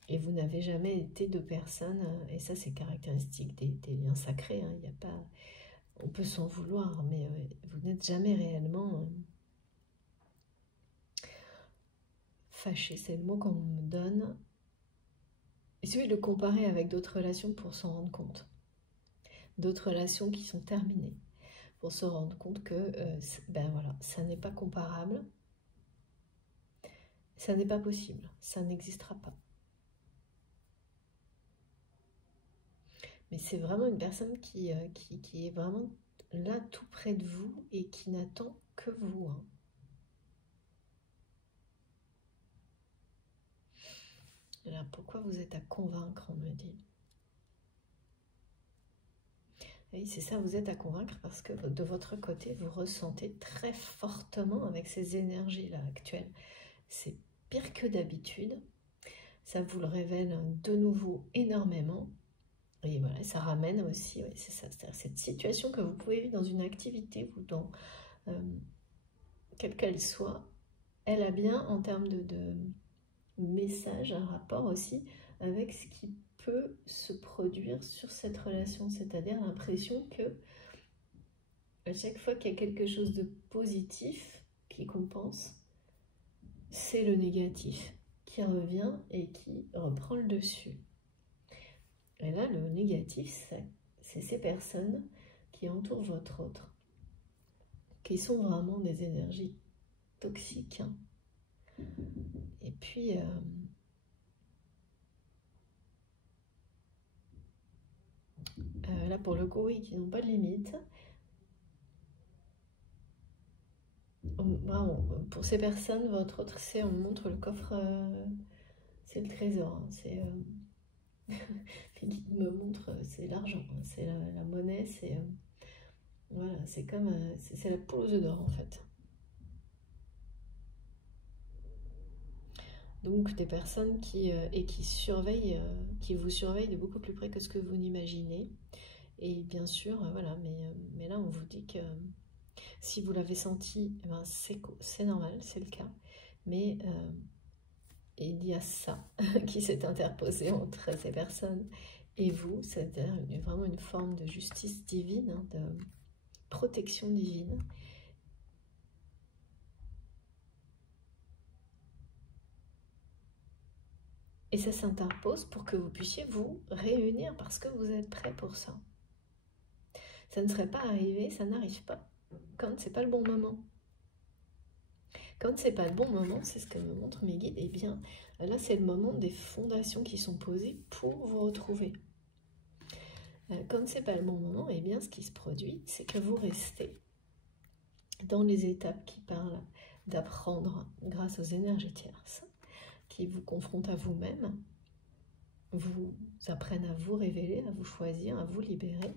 Et vous n'avez jamais été 2 personnes, et ça c'est caractéristique des liens sacrés, hein, il y a pas, on peut s'en vouloir, mais vous n'êtes jamais réellement fâché, c'est le mot qu'on me donne. Il suffit de le comparer avec d'autres relations pour s'en rendre compte. D'autres relations qui sont terminées, pour se rendre compte que ben voilà, ça n'est pas comparable, ça n'est pas possible, ça n'existera pas. Mais c'est vraiment une personne qui est vraiment là tout près de vous et qui n'attend que vous. Hein. Là, pourquoi vous êtes à convaincre, on me dit. Oui, c'est ça, vous êtes à convaincre parce que de votre côté, vous ressentez très fortement avec ces énergies-là actuelles. C'est pire que d'habitude. Ça vous le révèle de nouveau énormément. Et voilà, ça ramène aussi, oui, c'est ça, c'est-à-dire cette situation que vous pouvez vivre dans une activité ou dans quelle qu'elle soit, elle a bien en termes de message un rapport aussi avec ce qui peut se produire sur cette relation, c'est-à-dire l'impression que à chaque fois qu'il y a quelque chose de positif qui compense, c'est le négatif qui revient et qui reprend le dessus. Et là, le négatif, c'est ces personnes qui entourent votre autre, qui sont vraiment des énergies toxiques. Hein. Et puis, là, pour le coup, oui, qui n'ont pas de limite. Vraiment, pour ces personnes, votre autre, c'est, on montre le coffre, c'est le trésor. Hein, c'est... qui me montre, c'est l'argent, hein, c'est la monnaie, c'est voilà, c'est comme c'est la poule aux œufs d'or en fait. Donc des personnes qui surveillent, qui vous surveillent de beaucoup plus près que ce que vous n'imaginez. Et bien sûr, voilà, mais là on vous dit que si vous l'avez senti, eh ben, c'est normal, c'est le cas. Mais il y a ça qui s'est interposé entre ces personnes et vous, c'est-à-dire vraiment une forme de justice divine, hein, de protection divine. Et ça s'interpose pour que vous puissiez vous réunir parce que vous êtes prêts pour ça. Ça ne serait pas arrivé, ça n'arrive pas quand c'est pas le bon moment. Quand c'est pas le bon moment, c'est ce que me montrent mes guides, et bien là c'est le moment des fondations qui sont posées pour vous retrouver. Quand c'est pas le bon moment, et bien ce qui se produit, c'est que vous restez dans les étapes qui parlent d'apprendre grâce aux énergies tierces, qui vous confrontent à vous-même, vous apprennent à vous révéler, à vous choisir, à vous libérer.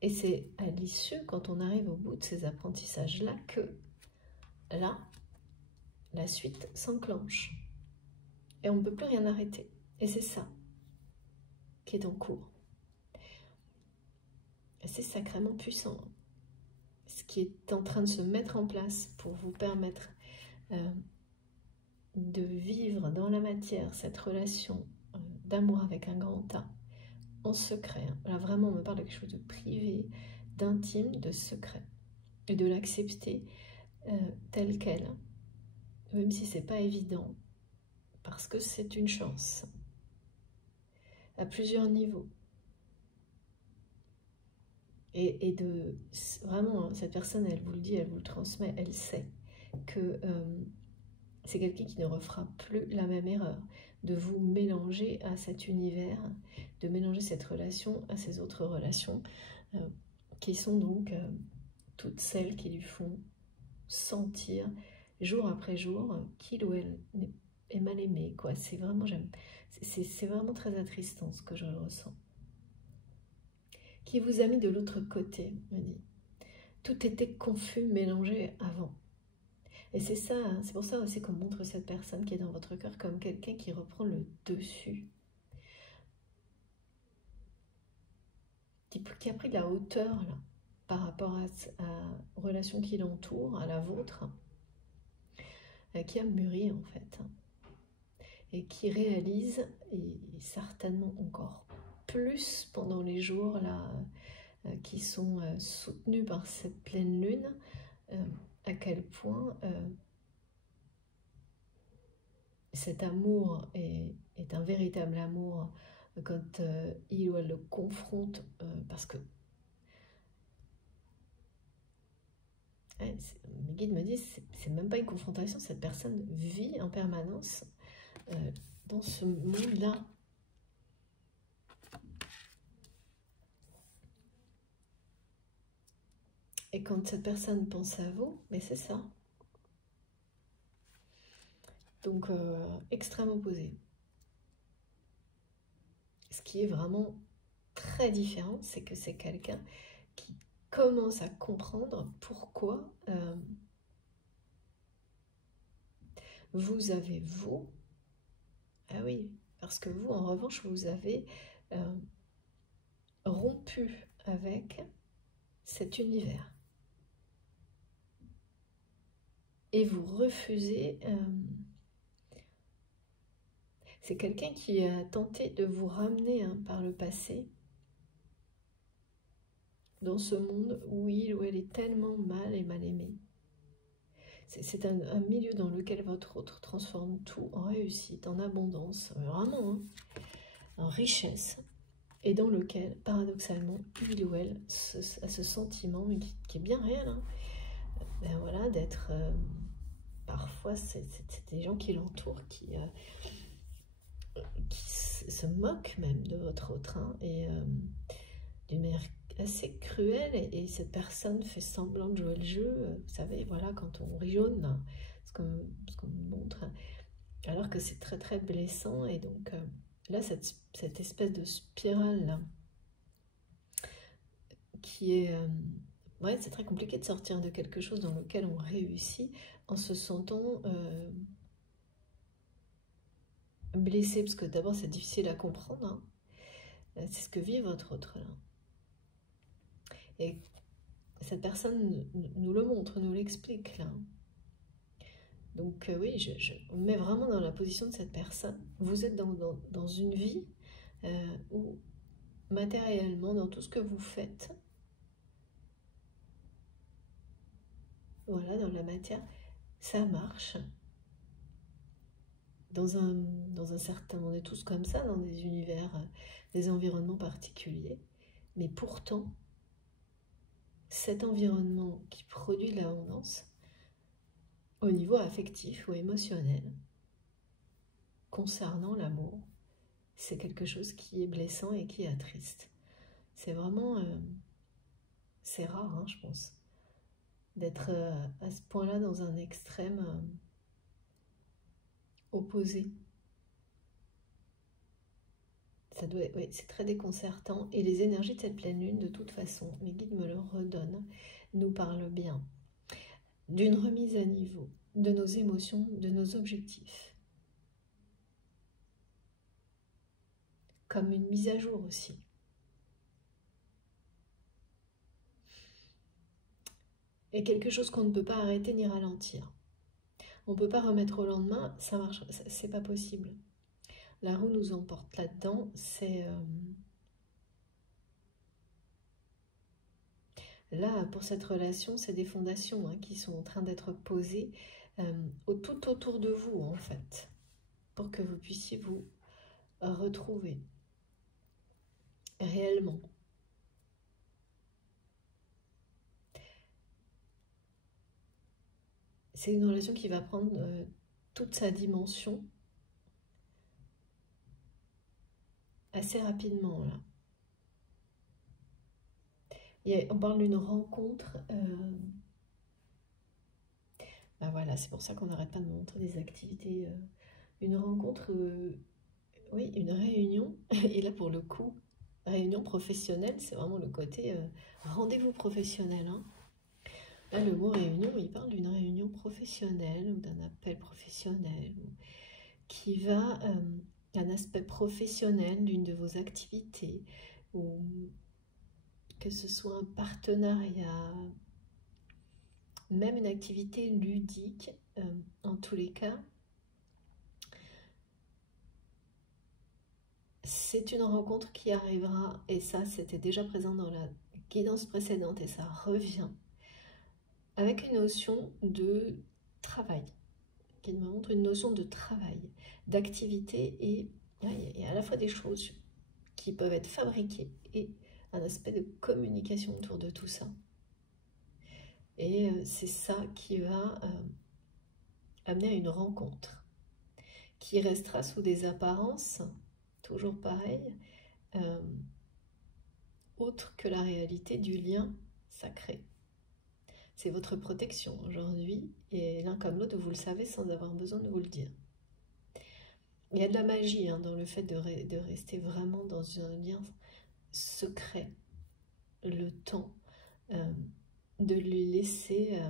Et c'est à l'issue, quand on arrive au bout de ces apprentissages-là, que là, la suite s'enclenche. Et on ne peut plus rien arrêter. Et c'est ça qui est en cours. Et c'est sacrément puissant. Ce qui est en train de se mettre en place pour vous permettre de vivre dans la matière cette relation d'amour avec un grand A, en secret. Là, vraiment, on me parle de quelque chose de privé, d'intime, de secret. Et de l'accepter telle qu'elle, même si c'est pas évident, parce que c'est une chance, à plusieurs niveaux. Et de vraiment, cette personne, elle vous le dit, elle vous le transmet, elle sait que c'est quelqu'un qui ne refera plus la même erreur, de vous mélanger à cet univers, de mélanger cette relation à ces autres relations, qui sont donc toutes celles qui lui font sentir jour après jour qu'il ou elle est mal aimé, quoi. C'est vraiment, c'est vraiment très attristant ce que je ressens. Qui vous a mis de l'autre côté, me dit. Tout était confus, mélangé avant. Et c'est ça, hein, c'est pour ça aussi qu'on montre cette personne qui est dans votre cœur comme quelqu'un qui reprend le dessus. Qui a pris de la hauteur là, par rapport à la relation qui l'entoure, à la vôtre, qui a mûri en fait. Et qui réalise, et certainement encore plus pendant les jours là, qui sont soutenus par cette pleine lune, à quel point cet amour est un véritable amour quand il ou elle le confronte, parce que mes guides me disent, c'est même pas une confrontation, cette personne vit en permanence dans ce monde-là. Et quand cette personne pense à vous, mais c'est ça. Donc, extrême opposé. Ce qui est vraiment très différent, c'est que c'est quelqu'un qui commence à comprendre pourquoi vous avez vous. Ah oui, parce que vous, en revanche, vous avez rompu avec cet univers. Et vous refusez... c'est quelqu'un qui a tenté de vous ramener par le passé dans ce monde où il ou elle est tellement mal et mal aimé. C'est un milieu dans lequel votre autre transforme tout en réussite, en abondance, vraiment, hein, en richesse, et dans lequel, paradoxalement, il ou elle a ce sentiment, mais qui est bien réel, hein, ben voilà, d'être... parfois, c'est des gens qui l'entourent, qui se moquent même de votre autre, hein, et d'une manière assez cruelle, et cette personne fait semblant de jouer le jeu, vous savez, voilà, quand on rit jaune, ce qu'on montre, alors que c'est très très blessant. Et donc là, cette espèce de spirale là, qui est... ouais, c'est très compliqué de sortir de quelque chose dans lequel on réussit en se sentant blessé, parce que d'abord c'est difficile à comprendre, hein. C'est ce que vit votre autre là. Et cette personne nous le montre, nous l'explique là. Donc oui, je me mets vraiment dans la position de cette personne. Vous êtes dans une vie où matériellement, dans tout ce que vous faites, voilà, dans la matière, ça marche. Dans un certain... On est tous comme ça, dans des univers, des environnements particuliers. Mais pourtant, cet environnement qui produit de l'abondance, au niveau affectif ou émotionnel, concernant l'amour, c'est quelque chose qui est blessant et qui attriste. C'est vraiment... c'est rare, hein, je pense, d'être à ce point-là dans un extrême opposé. Ça doit, oui, c'est très déconcertant. Et les énergies de cette pleine lune, de toute façon, mes guides me le redonnent, nous parlent bien d'une remise à niveau de nos émotions, de nos objectifs. Comme une mise à jour aussi. Et quelque chose qu'on ne peut pas arrêter ni ralentir. On ne peut pas remettre au lendemain, ça marche, c'est pas possible. La roue nous emporte là-dedans, c'est... Là, pour cette relation, c'est des fondations qui sont en train d'être posées tout autour de vous, en fait, pour que vous puissiez vous retrouver réellement. C'est une relation qui va prendre toute sa dimension assez rapidement, là. On parle d'une rencontre... ben voilà, c'est pour ça qu'on n'arrête pas de montrer des activités. Une rencontre, oui, une réunion. Et là, pour le coup, réunion professionnelle, c'est vraiment le côté rendez-vous professionnel, hein. Là, le mot réunion, il parle d'une réunion professionnelle ou d'un appel professionnel qui va... un aspect professionnel d'une de vos activités, ou que ce soit un partenariat, même une activité ludique, en tous les cas, c'est une rencontre qui arrivera, et ça c'était déjà présent dans la guidance précédente et ça revient, avec une notion de travail, qui me montre une notion de travail, d'activité, et il y a à la fois des choses qui peuvent être fabriquées et un aspect de communication autour de tout ça. Et c'est ça qui va amener à une rencontre qui restera sous des apparences, toujours pareil, autre que la réalité du lien sacré. C'est votre protection aujourd'hui, et l'un comme l'autre, vous le savez sans avoir besoin de vous le dire. Il y a de la magie hein, dans le fait de rester vraiment dans un lien secret, le temps de lui laisser,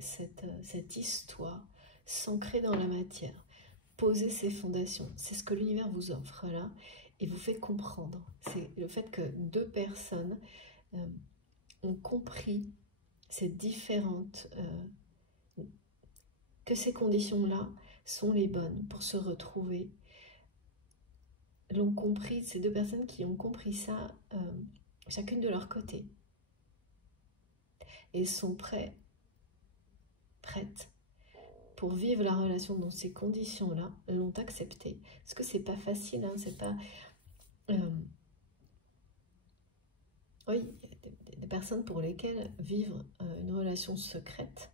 cette histoire s'ancrer dans la matière, poser ses fondations. C'est ce que l'univers vous offre là et vous fait comprendre. C'est le fait que deux personnes ont compris ces différentes... que ces conditions-là sont les bonnes pour se retrouver. L'ont compris, ces deux personnes qui ont compris ça, chacune de leur côté, et sont prêtes pour vivre la relation dans ces conditions-là, l'ont accepté. Parce que c'est pas facile, hein, c'est pas... oui, il y a des personnes pour lesquelles vivre une relation secrète,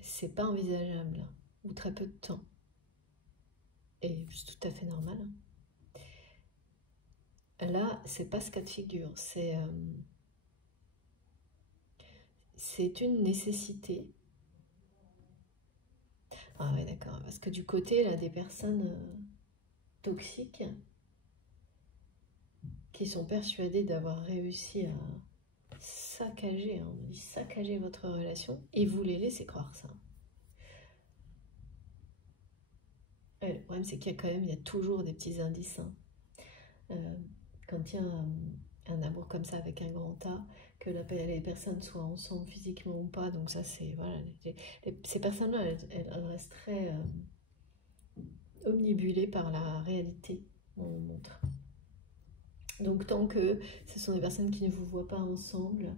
c'est pas envisageable, ou très peu de temps. Et c'est tout à fait normal. Là, c'est pas ce cas de figure, c'est une nécessité. Ah ouais, d'accord, parce que du côté là, des personnes toxiques qui sont persuadées d'avoir réussi à saccager, hein, on dit saccager votre relation, et vous les laissez croire ça. Le problème, c'est qu'il y a quand même, il y a toujours des petits indices. Hein. Quand il y a un amour comme ça avec un grand A, que les personnes soient ensemble physiquement ou pas, donc ça c'est, voilà, ces personnes-là, elles resteraient omnibulées par la réalité, on montre. Donc tant que ce sont des personnes qui ne vous voient pas ensemble,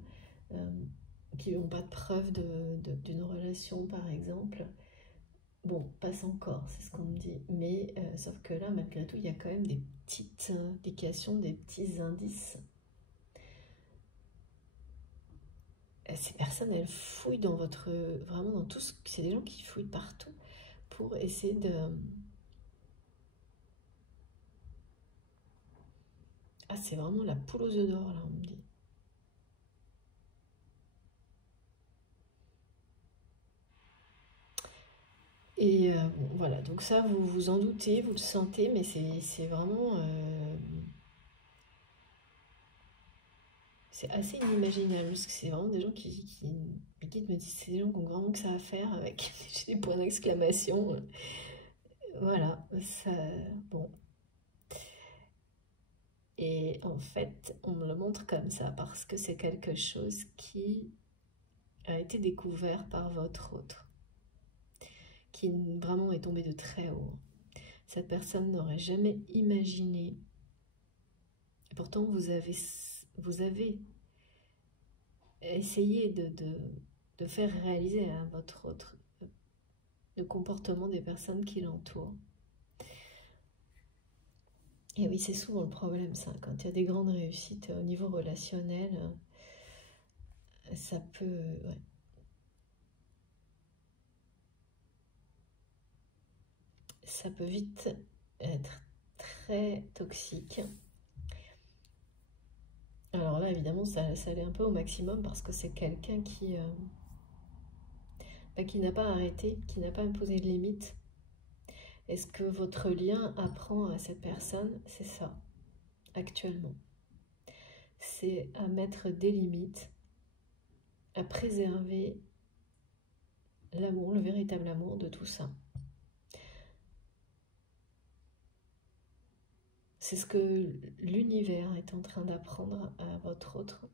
qui n'ont pas de preuve d'une relation par exemple, bon, passe encore, c'est ce qu'on me dit, mais sauf que là, malgré tout, il y a quand même des petites indications, des petits indices. Ces personnes, elles fouillent dans votre... Vraiment dans tout ce... C'est des gens qui fouillent partout pour essayer de... Ah, c'est vraiment la poule aux œufs d'or, là, on me dit. Et bon, voilà, donc ça, vous vous en doutez, vous le sentez, mais c'est vraiment... c'est assez inimaginable, parce que c'est vraiment des gens qui mes guides me disent, c'est des gens qui ont vraiment que ça à faire avec des points d'exclamation. Voilà, ça... Bon. Et en fait, on me le montre comme ça, parce que c'est quelque chose qui a été découvert par votre autre, qui vraiment est tombé de très haut. Cette personne n'aurait jamais imaginé, et pourtant vous avez essayé de faire réaliser à votre autre le comportement des personnes qui l'entourent. Et oui, c'est souvent le problème, ça. Quand il y a des grandes réussites au niveau relationnel, ça peut... Ouais. Ça peut vite être très toxique. Alors là, évidemment, ça allait un peu au maximum parce que c'est quelqu'un qui n'a pas arrêté, qui n'a pas imposé de limites. Est-ce que votre lien apprend à cette personne? C'est ça, actuellement. C'est à mettre des limites, à préserver l'amour, le véritable amour de tout ça. C'est ce que l'univers est en train d'apprendre à votre autre.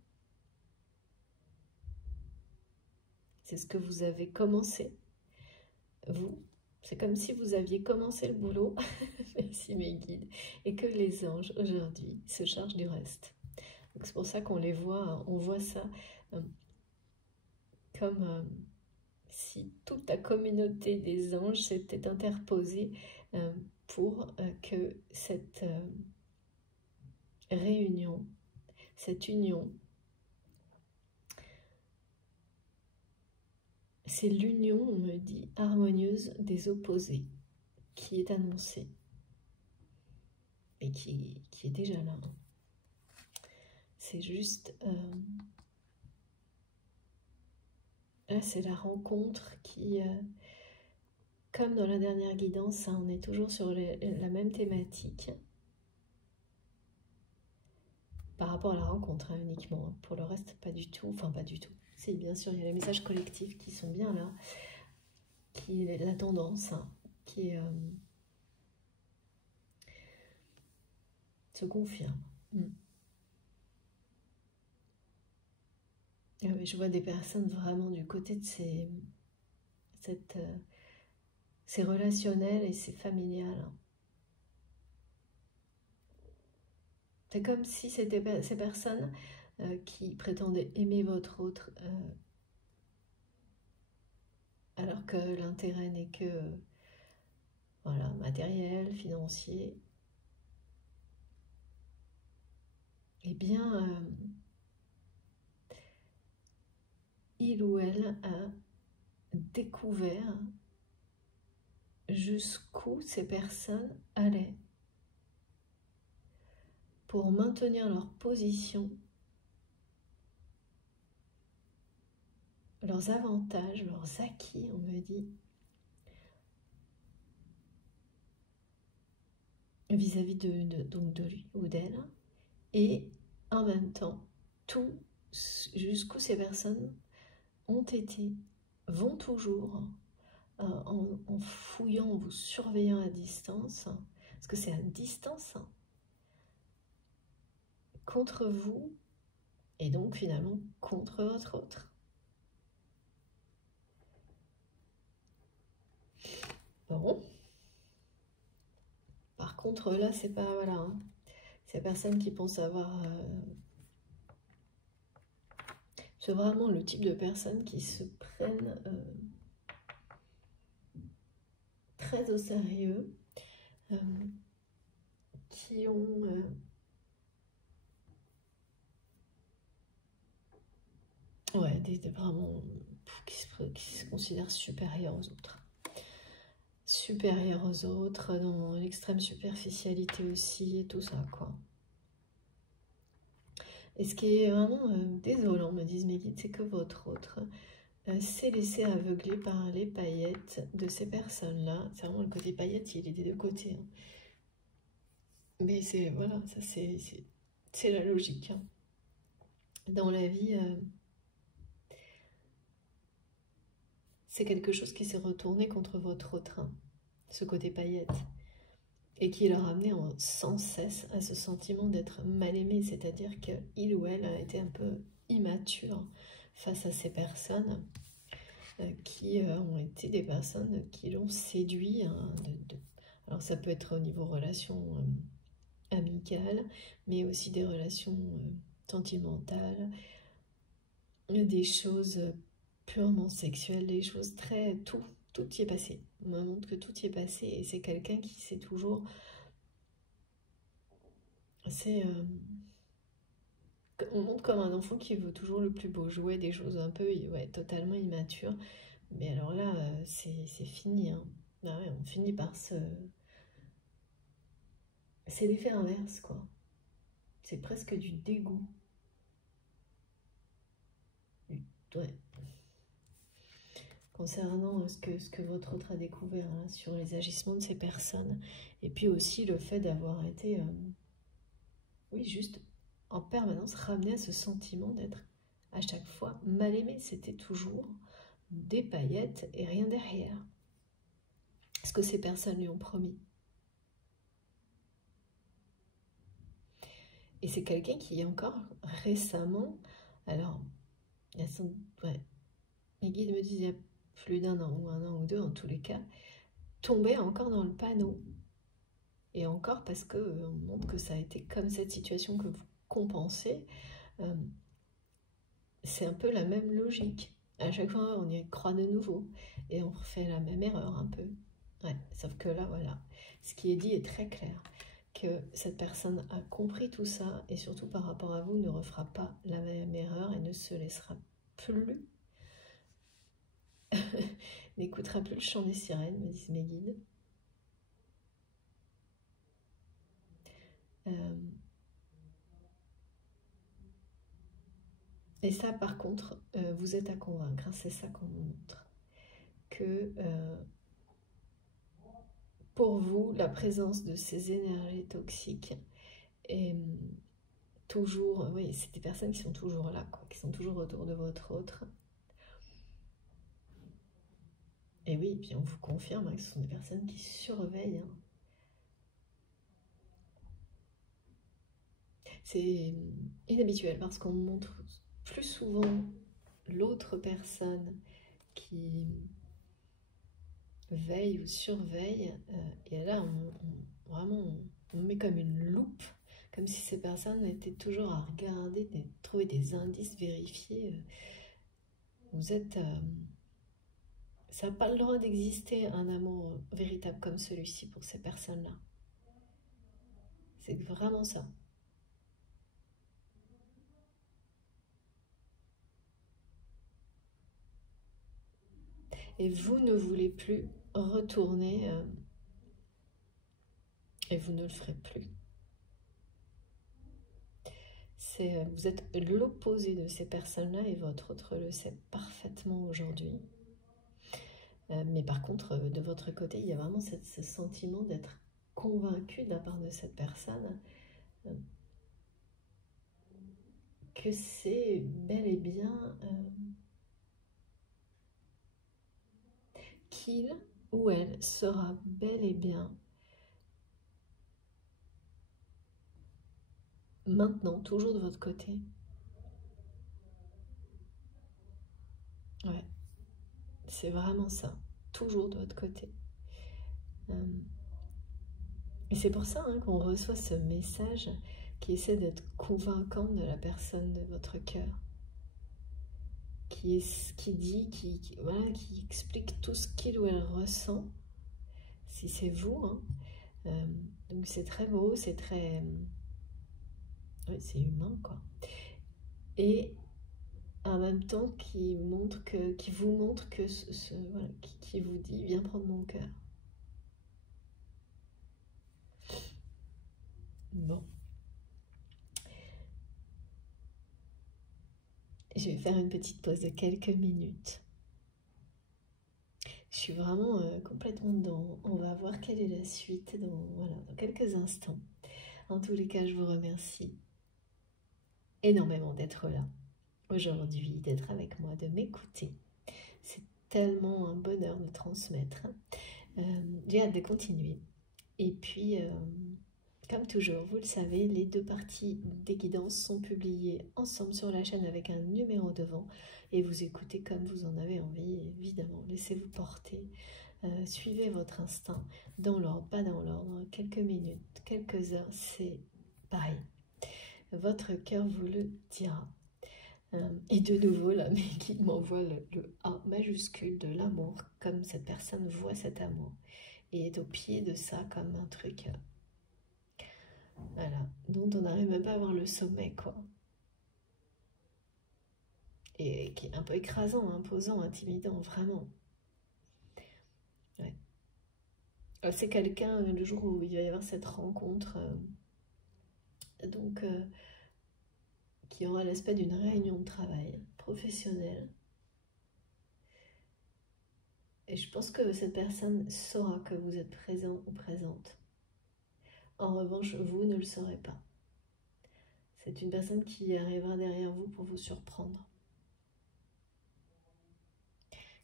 C'est ce que vous avez commencé, vous. C'est comme si vous aviez commencé le boulot, merci mes guides, et que les anges, aujourd'hui, se chargent du reste. C'est pour ça qu'on les voit, on voit ça comme si toute la communauté des anges s'était interposée pour que cette réunion, cette union, c'est l'union, on me dit, harmonieuse des opposés qui est annoncée et qui est déjà là. C'est juste... Là, c'est la rencontre qui, comme dans la dernière guidance, hein, on est toujours sur la même thématique. Par rapport à la rencontre, hein, uniquement. Pour le reste, pas du tout. Enfin, pas du tout. Si, bien sûr, il y a les messages collectifs qui sont bien là. Qui est la tendance, hein, qui se confirme. Je vois des personnes vraiment du côté de c'est relationnel et c'est familial. C'est comme si c'était ces personnes qui prétendaient aimer votre autre, alors que l'intérêt n'est que voilà, matériel, financier. Eh bien, il ou elle a découvert jusqu'où ces personnes allaient pour maintenir leur position, leurs avantages, leurs acquis, on me dit, vis-à-vis donc de lui ou d'elle, et en même temps, tout jusqu'où ces personnes ont été, vont toujours, en fouillant, en vous surveillant à distance, parce que c'est à distance, contre vous, et donc finalement contre votre autre. Bon. Par contre, là, c'est pas, voilà, hein, c'est personne qui pense avoir... c'est vraiment le type de personnes qui se prennent très au sérieux, qui ont... ouais, vraiment... qui se considèrent supérieurs aux autres. Supérieurs aux autres, dans l'extrême superficialité aussi, et tout ça, quoi. Et ce qui est vraiment désolant, me disent mes guides, c'est que votre autre s'est laissé aveugler par les paillettes de ces personnes-là. C'est vraiment le côté paillettes, il est des deux côtés. Hein. Mais c'est, voilà, ça c'est la logique. Hein. Dans la vie, c'est quelque chose qui s'est retourné contre votre autre, hein, ce côté paillettes. Et qui l'a ramené sans cesse à ce sentiment d'être mal aimé, c'est-à-dire qu'il ou elle a été un peu immature face à ces personnes qui ont été des personnes qui l'ont séduit. Hein, alors ça peut être au niveau relations amicales, mais aussi des relations sentimentales, des choses purement sexuelles, des choses très... Tout y est passé. On me montre que tout y est passé et c'est quelqu'un qui sait toujours... on montre comme un enfant qui veut toujours le plus beau jouet, des choses un peu ouais, totalement immatures. Mais alors là, c'est fini. Hein. Ah ouais, on finit par se... C'est l'effet inverse, quoi. C'est presque du dégoût. Ouais. Concernant ce que votre autre a découvert hein, sur les agissements de ces personnes. Et puis aussi le fait d'avoir été... oui, juste en permanence ramené à ce sentiment d'être à chaque fois mal aimé. C'était toujours des paillettes et rien derrière. Ce que ces personnes lui ont promis. Et c'est quelqu'un qui encore récemment, alors, ouais, mes guides me disent il y a plus d'un an ou un an ou deux en tous les cas, tombait encore dans le panneau. Et encore parce que on montre que ça a été comme cette situation que vous compensez, c'est un peu la même logique. À chaque fois, on y croit de nouveau et on refait la même erreur un peu. Ouais, sauf que là, voilà, ce qui est dit est très clair. Que cette personne a compris tout ça et surtout par rapport à vous ne refera pas la même erreur et ne se laissera plus, n'écoutera plus le chant des sirènes, me disent mes guides. Et ça, par contre, vous êtes à convaincre. Hein, c'est ça qu'on vous montre. Que pour vous, la présence de ces énergies toxiques est toujours... Oui, c'est des personnes qui sont toujours là, quoi, qui sont toujours autour de votre autre. Et oui, puis on vous confirme que ce sont des personnes qui surveillent. Hein. C'est inhabituel parce qu'on montre plus souvent l'autre personne qui veille ou surveille. Et là, vraiment, on met comme une loupe, comme si ces personnes étaient toujours à regarder, trouver des indices, vérifier. Vous êtes... ça n'a pas le droit d'exister un amour véritable comme celui-ci pour ces personnes-là. C'est vraiment ça. Et vous ne voulez plus retourner et vous ne le ferez plus. Vous êtes l'opposé de ces personnes-là et votre autre le sait parfaitement aujourd'hui. Mais par contre, de votre côté, il y a vraiment ce sentiment d'être convaincu de la part de cette personne que c'est bel et bien qu'il ou elle sera bel et bien maintenant, toujours de votre côté. Ouais, c'est vraiment ça, toujours de votre côté. Et c'est pour ça hein, qu'on reçoit ce message qui essaie d'être convaincant de la personne de votre cœur. Qui dit, voilà, qui explique tout ce qu'il ou elle ressent, si c'est vous. Hein. Donc c'est très beau, c'est très... oui, c'est humain, quoi. Et en même temps, qui vous montre que voilà, qui vous dit, viens prendre mon cœur. Bon. Je vais faire une petite pause de quelques minutes. Je suis vraiment complètement dedans. On va voir quelle est la suite dans quelques instants. En tous les cas, je vous remercie énormément d'être là aujourd'hui, d'être avec moi, de m'écouter. C'est tellement un bonheur de transmettre. J'ai hâte de continuer. Et puis, comme toujours, vous le savez, les deux parties des guidances sont publiées ensemble sur la chaîne avec un numéro devant. Et vous écoutez comme vous en avez envie, évidemment. Laissez-vous porter. Suivez votre instinct dans l'ordre, pas dans l'ordre. Quelques minutes, quelques heures, c'est pareil. Votre cœur vous le dira. Et de nouveau, là, mes guides m'envoient le A majuscule de l'amour, comme cette personne voit cet amour et est au pied de ça comme un truc, voilà, dont on n'arrive même pas à voir le sommet, quoi. Et qui est un peu écrasant, imposant, intimidant, vraiment. Ouais. C'est quelqu'un, le jour où il va y avoir cette rencontre, donc... qui aura l'aspect d'une réunion de travail professionnelle. Et je pense que cette personne saura que vous êtes présent ou présente. En revanche, vous ne le saurez pas. C'est une personne qui arrivera derrière vous pour vous surprendre.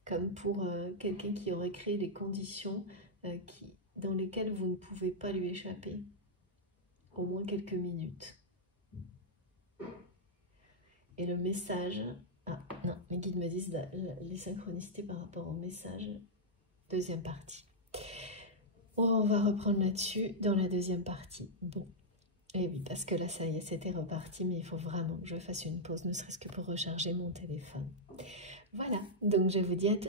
Comme pour quelqu'un qui aurait créé les conditions dans lesquelles vous ne pouvez pas lui échapper. Au moins quelques minutes. Et le message... Ah non, mes guides me disent les synchronicités par rapport au message. Deuxième partie. On va reprendre là-dessus dans la deuxième partie. Bon, et oui, parce que là, ça y est, c'était reparti, mais il faut vraiment que je fasse une pause, ne serait-ce que pour recharger mon téléphone. Voilà, donc je vous dis à